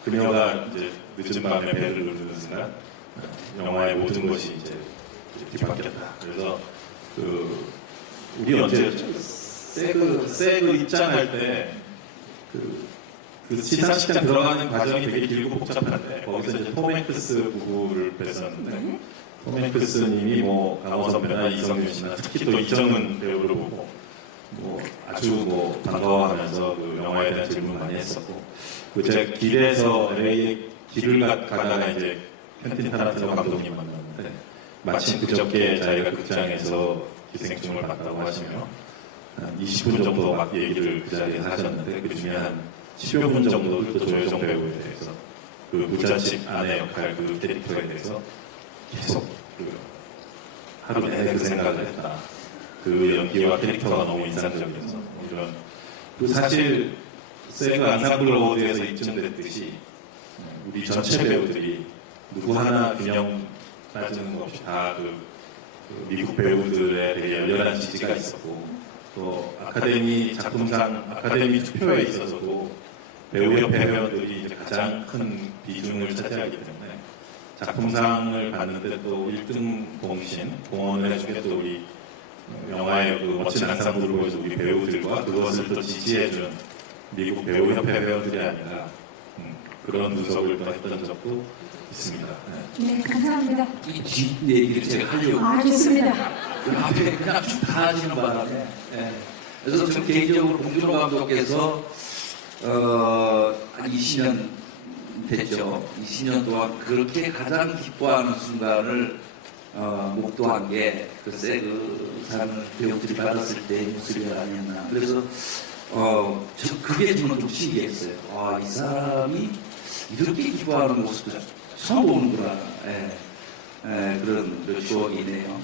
그녀가 이제 늦은 밤에 배를 누르는 순간 영화의 모든 것이 이제 뒤바뀌었다. 그래서 우리 언제였죠? 세그 입장할 때 그 시상식장 들어가는 과정이 되게 길고 복잡한데 거기서 이제 톰 행크스 부부를 뵀었는데 톰 행크스님이 강호 선배나 이성윤 씨나 특히 또 이정은 배우를 보고 아주 반가워하면서 그 영화에 대한 질문을 많이 했었고 제가 길에서 LA에 길을 가다가 이제 퀸틴 타란티노 감독님 만났는데 마침 그저께 자기가 극장에서 기생충을 봤다고 하시며 한 20분 정도 막 얘기를 그 자리에서 하셨는데 그 중에 한 10여 분 정도를 또 조효정 배우에 대해서 그 부잣집 아내 역할 그 캐릭터에 대해서 계속 하루 내내 그 생각을 했다. 그 연기와 캐릭터가 너무 인상적이어서 이런 사실 세그 앙상블 어워드에서 입증됐듯이 우리 전체 배우들이 누구 하나 균형 따지는 것 없이 다 미국 배우들의 되게 열렬한 지지가 있었고 또 아카데미 작품상 아카데미 투표에 있어서도 배우협회 회원들이 이제 가장 큰 비중을 차지하기 때문에 작품상을 받는데 또 1등 공신 공헌을 해주게 또 우리 영화의 멋진 안상부를 보여준 우리 배우들과 그것을 또 지지해준 미국 배우협회 배우들이 아니라 그런 분석을 또 했던 적도 있습니다. 네, 감사합니다. 이 뒷 얘기를 제가 하려고. 좋습니다. 그 앞에 그냥 쭉 다 하시는 바람에. 예. 그래서 저 개인적으로 봉준호 감독께서 한 20년 됐죠. 20년 동안 그렇게 가장 기뻐하는 순간을 목도한 게 글쎄 그 상을 배우들이 받았을 때의 모습이 아니었나. 그래서 그게 저는 좀 신기했어요. 와, 이 사람이 이렇게 기뻐하는 모습도 처음 보는구나. 그런 추억이네요.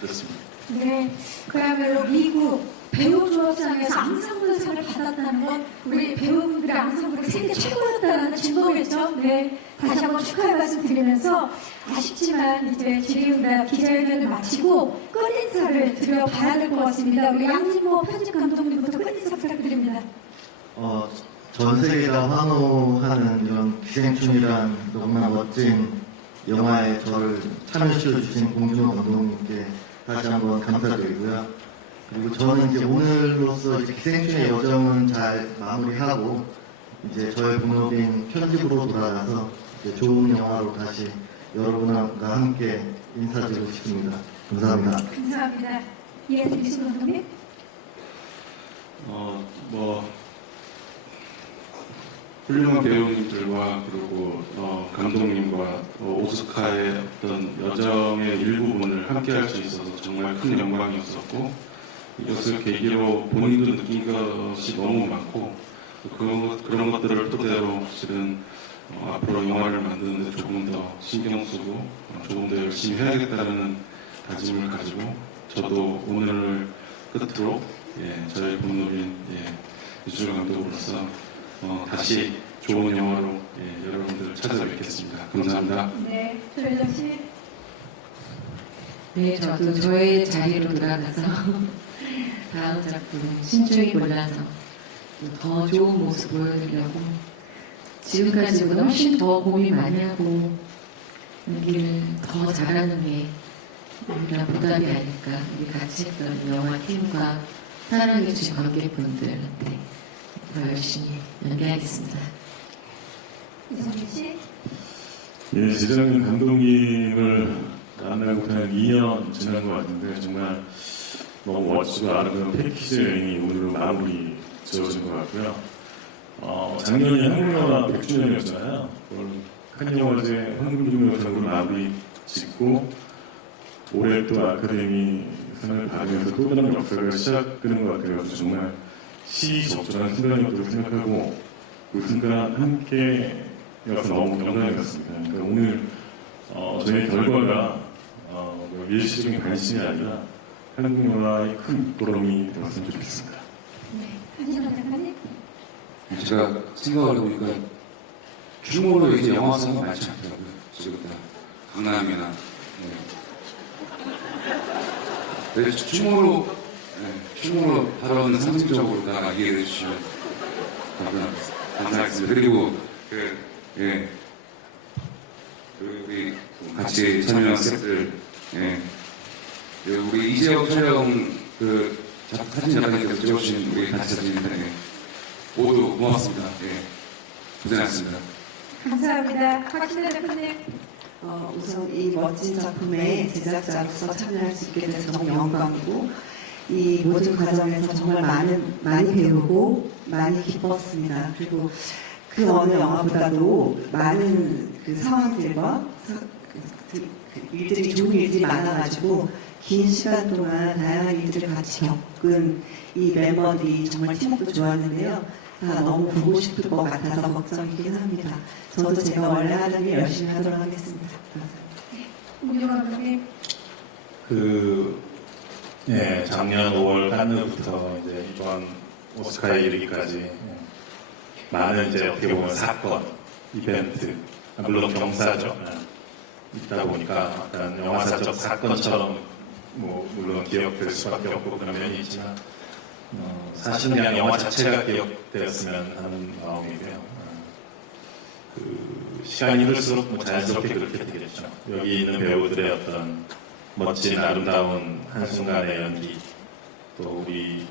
그렇습니다. 네, 그야말로 미국 배우 졸업상에서 앙상블상을 받았다는 건 우리 배우분들의 앙상블이 세계 최고였다는 증거겠죠. 네, 다시 한번 축하의 말씀 드리면서 아쉽지만 이제 질의응답 기자회견을 마치고 끝인사를 드려봐야 될 것 같습니다. 우리 양진모 편집 감독님부터 끝인사 부탁드립니다. 전 세계가 환호하는 이런 기생충이란 너무나 멋진 영화에 저를 참여시켜주신 봉준호 감독님께 다시 한번 감사드리고요. 그리고 저는 이제 오늘로써 이제 기생충의 여정은 잘 마무리하고 이제 저의 본업인 편집으로 돌아가서 이제 좋은 영화로 다시 여러분과 함께 인사드리고 싶습니다. 감사합니다. 감사합니다. 이해드리신 감독님? 훌륭한 배우님들과 그리고 감독님과 오스카의 어떤 여정의 일부분을 함께 할 수 있어서 정말 큰 영광이었었고, 이것을 계기로 본인도 느낀 것이 너무 많고, 그런 것들을 토대로 실은 앞으로 영화를 만드는데 조금 더 신경 쓰고 조금 더 열심히 해야겠다는 다짐을 가지고, 저도 오늘을 끝으로 저의 본업인 유준호 감독으로서 다시 좋은 영화로 여러분들 찾아뵙겠습니다. 감사합니다. 네, 조혜정 씨. 네, 저도 저의 자리로 돌아가서 다음 작품 신중히 골라서 더 좋은 모습 보여드리려고 지금까지보다 훨씬 더 고민 많이 하고 연기를 더 잘하는 게 우리가 보답이 아닐까. 우리 같이 했던 영화 팀과 사랑해주신 관객분들한테 더 열심히 연기하겠습니다. 이성민 씨. 예, 제작진 감독님을 만나고 한 2년 지난 것 같은데 정말 너무 멋지고 아름다운 패키지 여행이 오늘로 마무리 지어진 것 같고요. 작년이 한국영화 100주년이었잖아요. 칸 영화제 황금종려상으로 마무리 짓고 올해 또 아카데미 상을 받으면서 또 다른 역사가 시작되는 것 같아요. 정말 시적절한 순간이었다고 생각하고 그 순간 함께여서 너무 영광이었습니다. 그러니까 오늘 저희 결과가 일시적인 관심이 아니라 한국 영화의 큰 보람이 되었으면 좋겠습니다. 한진호 작가님. 제가 생각을 해보니까 춤으로 이제 영화상이 많지 않더라고요. 지금 다 강남이나 그래서 춤으로 바로는 상징적으로다가 이해해 주시면 감사하겠습니다. 그리고 우리 같이 참여한 스태프들, 우리 이재혁 촬영 사진 작가님께서 찍어주신 우리 같이 사진인데 모두 고맙습니다. 고생하셨습니다. 감사합니다. 박신혜 대표님. 우선 이 멋진 작품에 제작자로서 참여할 수 있게 돼서 너무 영광이고, 이 모든 과정에서 정말 많이 배우고 많이 기뻤습니다. 그리고 그 어느 영화보다도 많은 그 상황들과 일들이 좋은 일들이 많아가지고 긴 시간 동안 다양한 일들을 같이 겪은 이 멤버들이 정말 팀워크도 좋았는데요. 다 너무 보고 싶을 것 같아서 걱정이긴 합니다. 저도 제가 원래 하던 일 열심히 하도록 하겠습니다. 감사합니다. 작년 5월 칸느부터 이제 이번 오스카에 이르기까지 많은 이제 어떻게 보면 사건, 이벤트, 물론 경사죠. 있다 보니까 약간 영화사적 사건처럼 물론 기억될 수밖에 없고 그런 면이 있지만 사실은 그냥 영화 자체가 기억되었으면 하는 마음이고요. 시간이 흐를수록 자연스럽게 그렇게 되겠죠. 여기 있는 배우들의 어떤 멋진 아름다운 한순간의 연기, 또 우리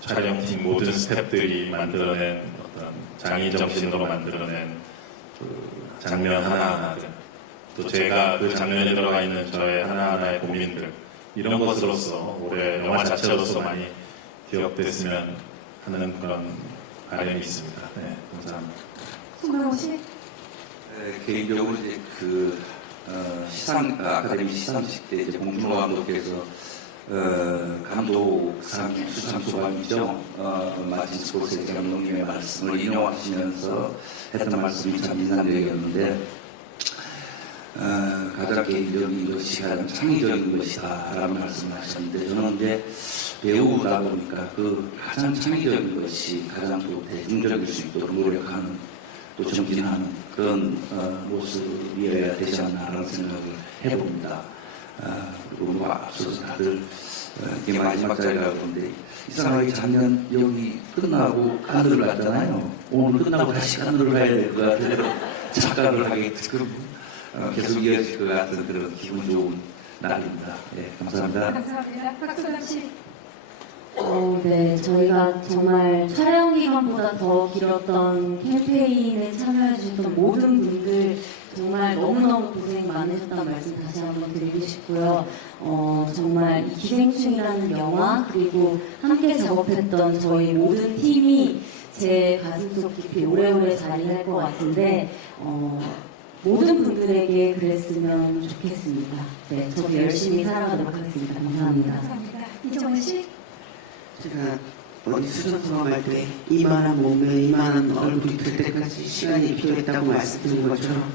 촬영팀 모든 스태프들이 만들어낸 어떤 장인 정신으로 만들어낸 그 장면 하나하나들, 또 제가 그 장면에 들어가 있는 저의 하나하나의 고민들, 이런 것으로서 올해 영화 자체로서 많이 기억됐으면 하는 그런 바람이 있습니다. 네, 감사합니다. 송강호 씨. 네, 개인적으로 이제 그 아카데미 시상식 때 이제 봉준호 감독께서 감독상 수상 소감이죠. 마틴 스코세지 감독님의 말씀을 인용하시면서 했던 말씀이 참 인상적이었는데, 가장 개인적인 것이 가장 창의적인 것이다라는 말씀을 하셨는데, 저는 이제 배우다 보니까 그 가장 창의적인 것이 가장 또 대중적일 수 있도록 노력하는, 또 정진하는 그런 모습이어야 되지 않나라는 생각을 해봅니다. 그리고 뭐 앞서서 다들 이게 마지막 자리라고 하는데, 이상하게 작년 여기 끝나고 깐느를 갔잖아요. 오늘 끝나고 다시 깐느를 가야 될 것 같아요. 작가를 하게끔 계속 이어질 것 같은 그런 기분 좋은 날입니다. 네, 감사합니다. 감사합니다. 박소담 씨. 네, 저희가 정말 촬영 기간보다 더 길었던 캠페인에 참여해주셨던 모든 분들 정말 너무너무 고생 많으셨다는 말씀 다시 한번 드리고 싶고요. 정말 이 기생충이라는 영화, 그리고 함께 작업했던 저희 모든 팀이 제 가슴속 깊이 오래오래 자리할 것 같은데, 모든 분들에게 그랬으면 좋겠습니다. 네, 저도 열심히 살아가도록 하겠습니다. 감사합니다. 감사합니다. 이정은 씨. 제가 어디 수전 경험할 때 이만한 몸에 이만한 얼굴이 될 때까지 시간이 필요했다고 말씀드린 것처럼,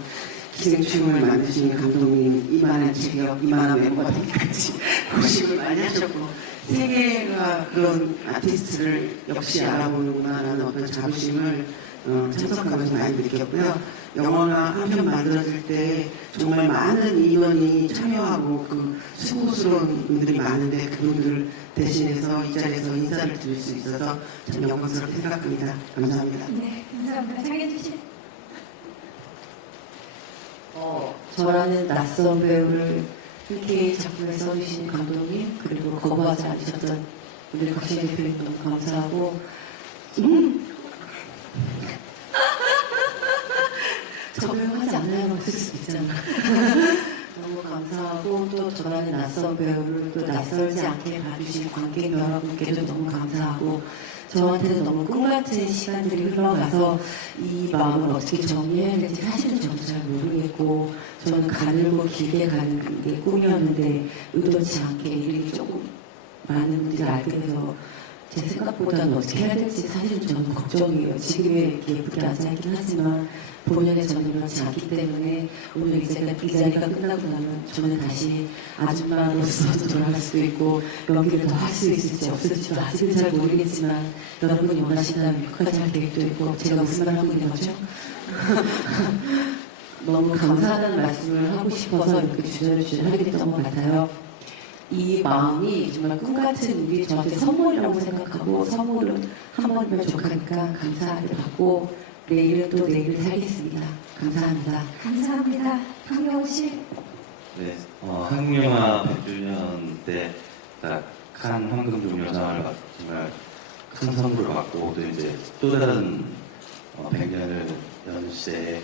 기생충을 만드신 감독님 이만한 체격, 이만한 멤버가 되기까지 고심을 많이 하셨고, 세계가 그런 아티스트를 역시 알아보는구나라는 어떤 자부심을 참석하면서 많이 느꼈고요. 영화가 한 편 만들어질 때 정말 많은 인원이 참여하고 그 수고스러운 분들이 많은데, 그분들 대신해서 이 자리에서 인사를 드릴 수 있어서 참 영광스럽게 생각합니다. 감사합니다. 네, 감사합니다. 장혜진 씨. 저라는 낯선 배우를 함께 작품에 써주신 감독님, 그리고 거부하지 않으셨던 우리 박신혜 대표님 너무 감사하고, 적용하지 않아야만 쓸 수 있잖아. 너무 감사하고, 또 저라는 낯선 배우를 또 낯설지 않게 봐주신 관객 여러분께도 너무 감사하고, 저한테는 너무 꿈같은 시간들이 흘러가서 이 마음을 어떻게 정리해야 될지 사실은 저도 잘 모르겠고, 저는 가늘고 길게 가는 게 꿈이었는데 의도치 않게 이름이 조금 많은 분들이 알게 돼서 제 생각보다는 어떻게 해야 될지 사실은 저는 걱정이에요. 지금에 이렇게 예쁘게 앉아있긴 하지만 본연의 저는 그렇지 않기 때문에 오늘 이 자리가 끝나고 나면 저는 다시 아줌마로서 돌아갈 수도 있고 연기를 더 할 수 있을지 없을지도 아직은 잘 모르겠지만, 여러분이 원하신다면 끝까지 할 계획도 있고, 제가 무슨 말 하고 있는 거죠? 너무 감사하다는 말씀을 하고 싶어서 이렇게 주저를 하게 됐던 것 같아요. 이 마음이 정말 꿈같은 일이 저한테 선물이라고 생각하고, 선물은 한 번이면 족하니까 감사하게 받고, 내일은 또 내일을 살겠습니다. 감사합니다. 감사합니다. 강명호 씨. 네, 한국영화 100주년 때 칸 황금종려상을 정말 큰 선물을 받고, 또 이제 또 다른 100년을 연시에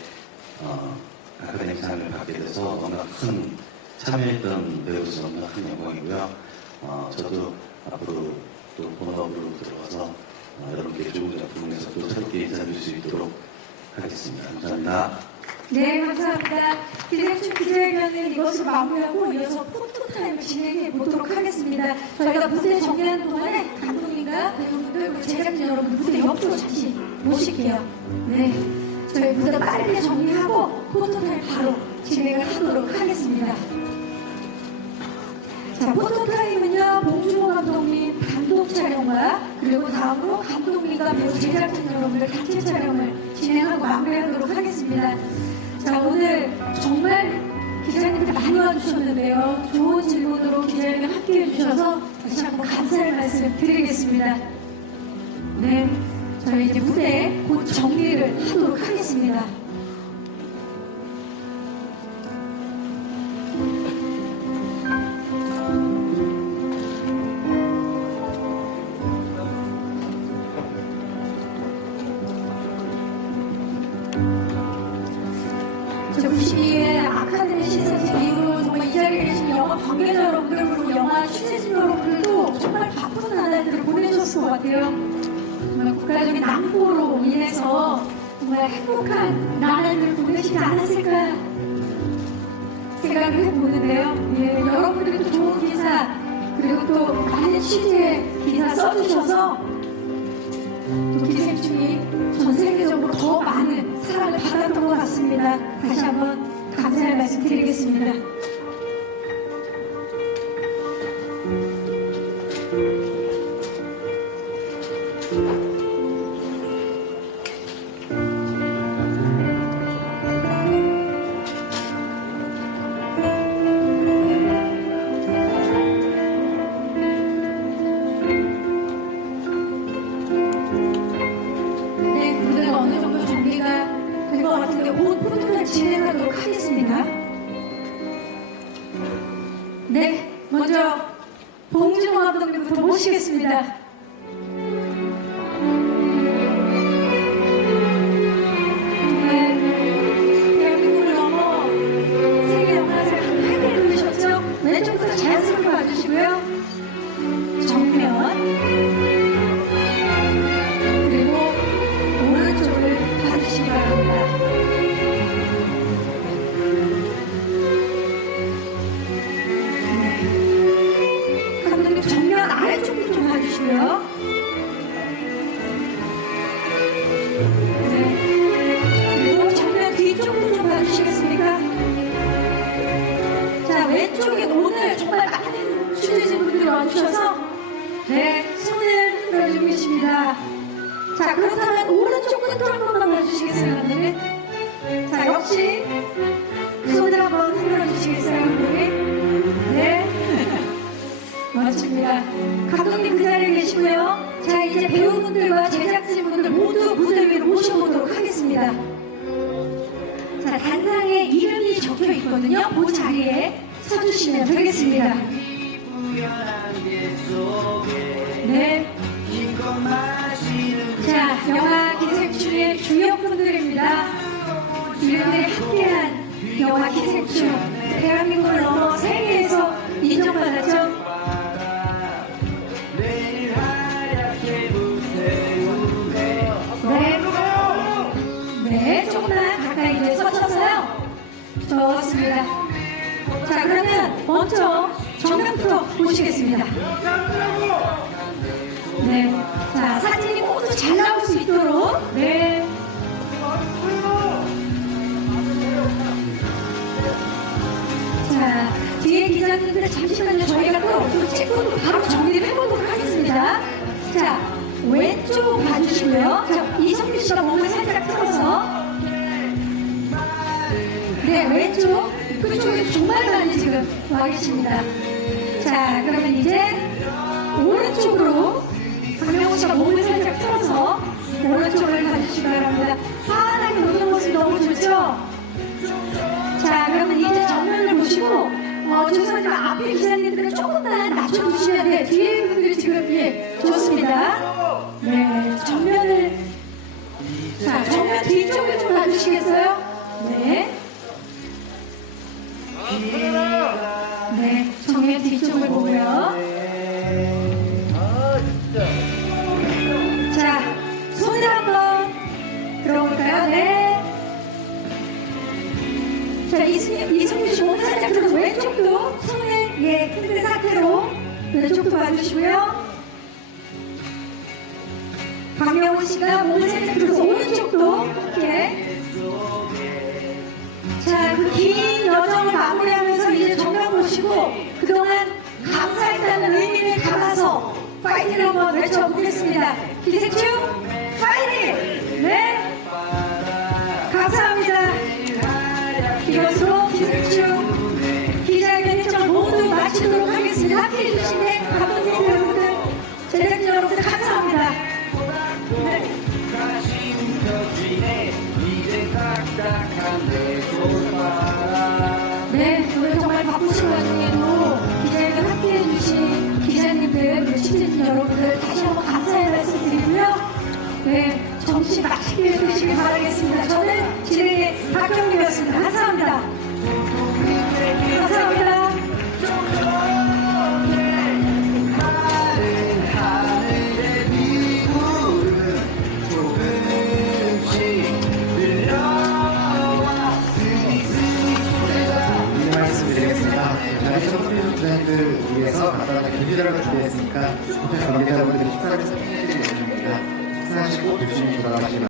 아카데미상을 받게 돼서 너무나 큰 참여했던 배우로서 너무나 큰 영광이고요. 저도 앞으로 또 본업으로 들어가서 여러분께 좋은 작품에서 또 새롭게 인사드릴 수 있도록 하겠습니다. 감사합니다. 네, 감사합니다. 기생충 기자회견은 이것으로 마무리하고 이어서 포토타임을 진행해 보도록 하겠습니다. 저희가 무대 정리하는 동안에 감독님과 배우분들, 그리고 제작진 여러분 무대 옆으로 잠시 모실게요. 네, 저희 무대 빠르게 정리하고 포토타임 바로 진행을 하도록 하겠습니다. 자, 포토타임은요, 봉준호 감독님 단독 촬영과 그리고 다음으로 감독님과 배우 제작진 여러분들 단체 촬영을 진행하고 마무리하도록 하겠습니다. 자, 오늘 정말 기자님들 많이 와주셨는데요. 좋은 질문으로 기자회견 함께 해주셔서 다시 한번 감사의 말씀 드리겠습니다. 네, 저희 이제 무대 곧 정리를 하도록 하겠습니다. 같아요. 정말 국가적인 낭보로 인해서 정말 행복한 나날들을 보내시지 않았을까 생각을 해보는데요. 예, 여러분들이 또 좋은 기사 그리고 또 많은 취재 기사 써주셔서 또 기생충이 전 세계적으로 더 많은 사랑을 받았던 것 같습니다. 다시 한번 감사의 말씀 드리겠습니다. 네, 오늘 어느 정도 준비가 된 것 같은데 곧 포토를 진행하도록 하겠습니다. 네, 먼저 봉준호 감독님부터 모시겠습니다. 정말 대한민국을 넘어 세계 영화사를 한 획을 그리셨죠? 왼쪽부터 자연스럽게 봐주시고요. 정면 그리고 오른쪽을 봐주시기 바랍니다. 감독님 정면 아래쪽도 좀 봐주시고요. 네. 그리고 정면 뒤쪽도 좀 봐주시겠습니까? 자, 왼쪽에 오늘 정말 많은 취재진분들이 와주셔서 네, 손을 흔들어주고 계십니다. 자, 그렇다면 오른쪽 끝으로 한 번만 봐주시겠어요, 감독님? 자, 역시 손을 한번 흔들어주시겠어요, 감독님? 네. 멋집니다. 감독님 그 자리에 계시고요. 자, 이제 배우분들과 제작진분들 모두 무대 위로 모셔보도록 하겠습니다. 자, 단상에 이름이 적혀 있거든요. 그 자리에 서주시면 되겠습니다. 네. 자, 영화 기생충의 주역분들입니다. 이분들이 함께한 영화 기생충, 대한민국을 넘어 세계에서 인정받았죠. 네. 네, 조금만 가까이 이제 서셔서요. 좋습니다. 자, 그러면 먼저 정면부터 보시겠습니다. 네. 자, 사진이 모두 잘 나올 수 있도록. 네. 자, 뒤에 기자님들 잠시만요. 저희가 또 찍고 바로 정리를 해보도록 하겠습니다. 자, 왼쪽 봐주시고요. 자, 이성규 씨가 몸을 살짝 틀어서. 네, 왼쪽. 그쪽에 정말 많이 지금 와 계십니다. 자, 그러면 이제 오른쪽으로 박명호 씨가 몸을 살짝 틀어서 오른쪽을 봐주시기 바랍니다. 환하게 노는 모습 너무 좋죠? 자, 그러면 이제 정면을 보시고, 죄송하지만 앞에 기자님들은 조금만 낮춰주시면 돼요. 뒤에 분들이 지금, 예, 좋습니다. 네, 정면을, 자, 정면 뒤쪽을 좀 봐주시겠어요? 네. 네, 정면 뒤쪽을 보고요. 자, 손을 한번 들어볼까요? 네. 자, 이승민 씨 몸을 살짝 들어서 왼쪽도 손을 예, 흔든 상태로 왼쪽도 봐주시고요. 박명호 씨가 몸을 살짝 들어서 오른쪽도 이렇게. 자, 그 긴 여정을 마무리하면서 이제 정면 보시고 그동안 감사했다는 의미를 담아서 파이팅을 한번 외쳐보겠습니다. 기생충 파이팅! 네, 감사합니다. 이것으로 기생충 기자회견 일정을 모두 마치도록 하겠습니다. 함께해 주신 감독님 여러분들, 제작진 여러분들 감사합니다. 네, 오늘 정말 바쁘신 와중에도 기자회견 함께해 주신 기자님들, 그리고 취재진 여러분들 다시 한번 감사의 말씀드리고요. 네, 점심 맛있게 드시길 바라겠습니다. 저는 진행의 박경림이었습니다. 감사합니다. 감사합니다. 여러분들이 식사를 해드리는 예정입니다. 식사하시고 조심히 돌아가시면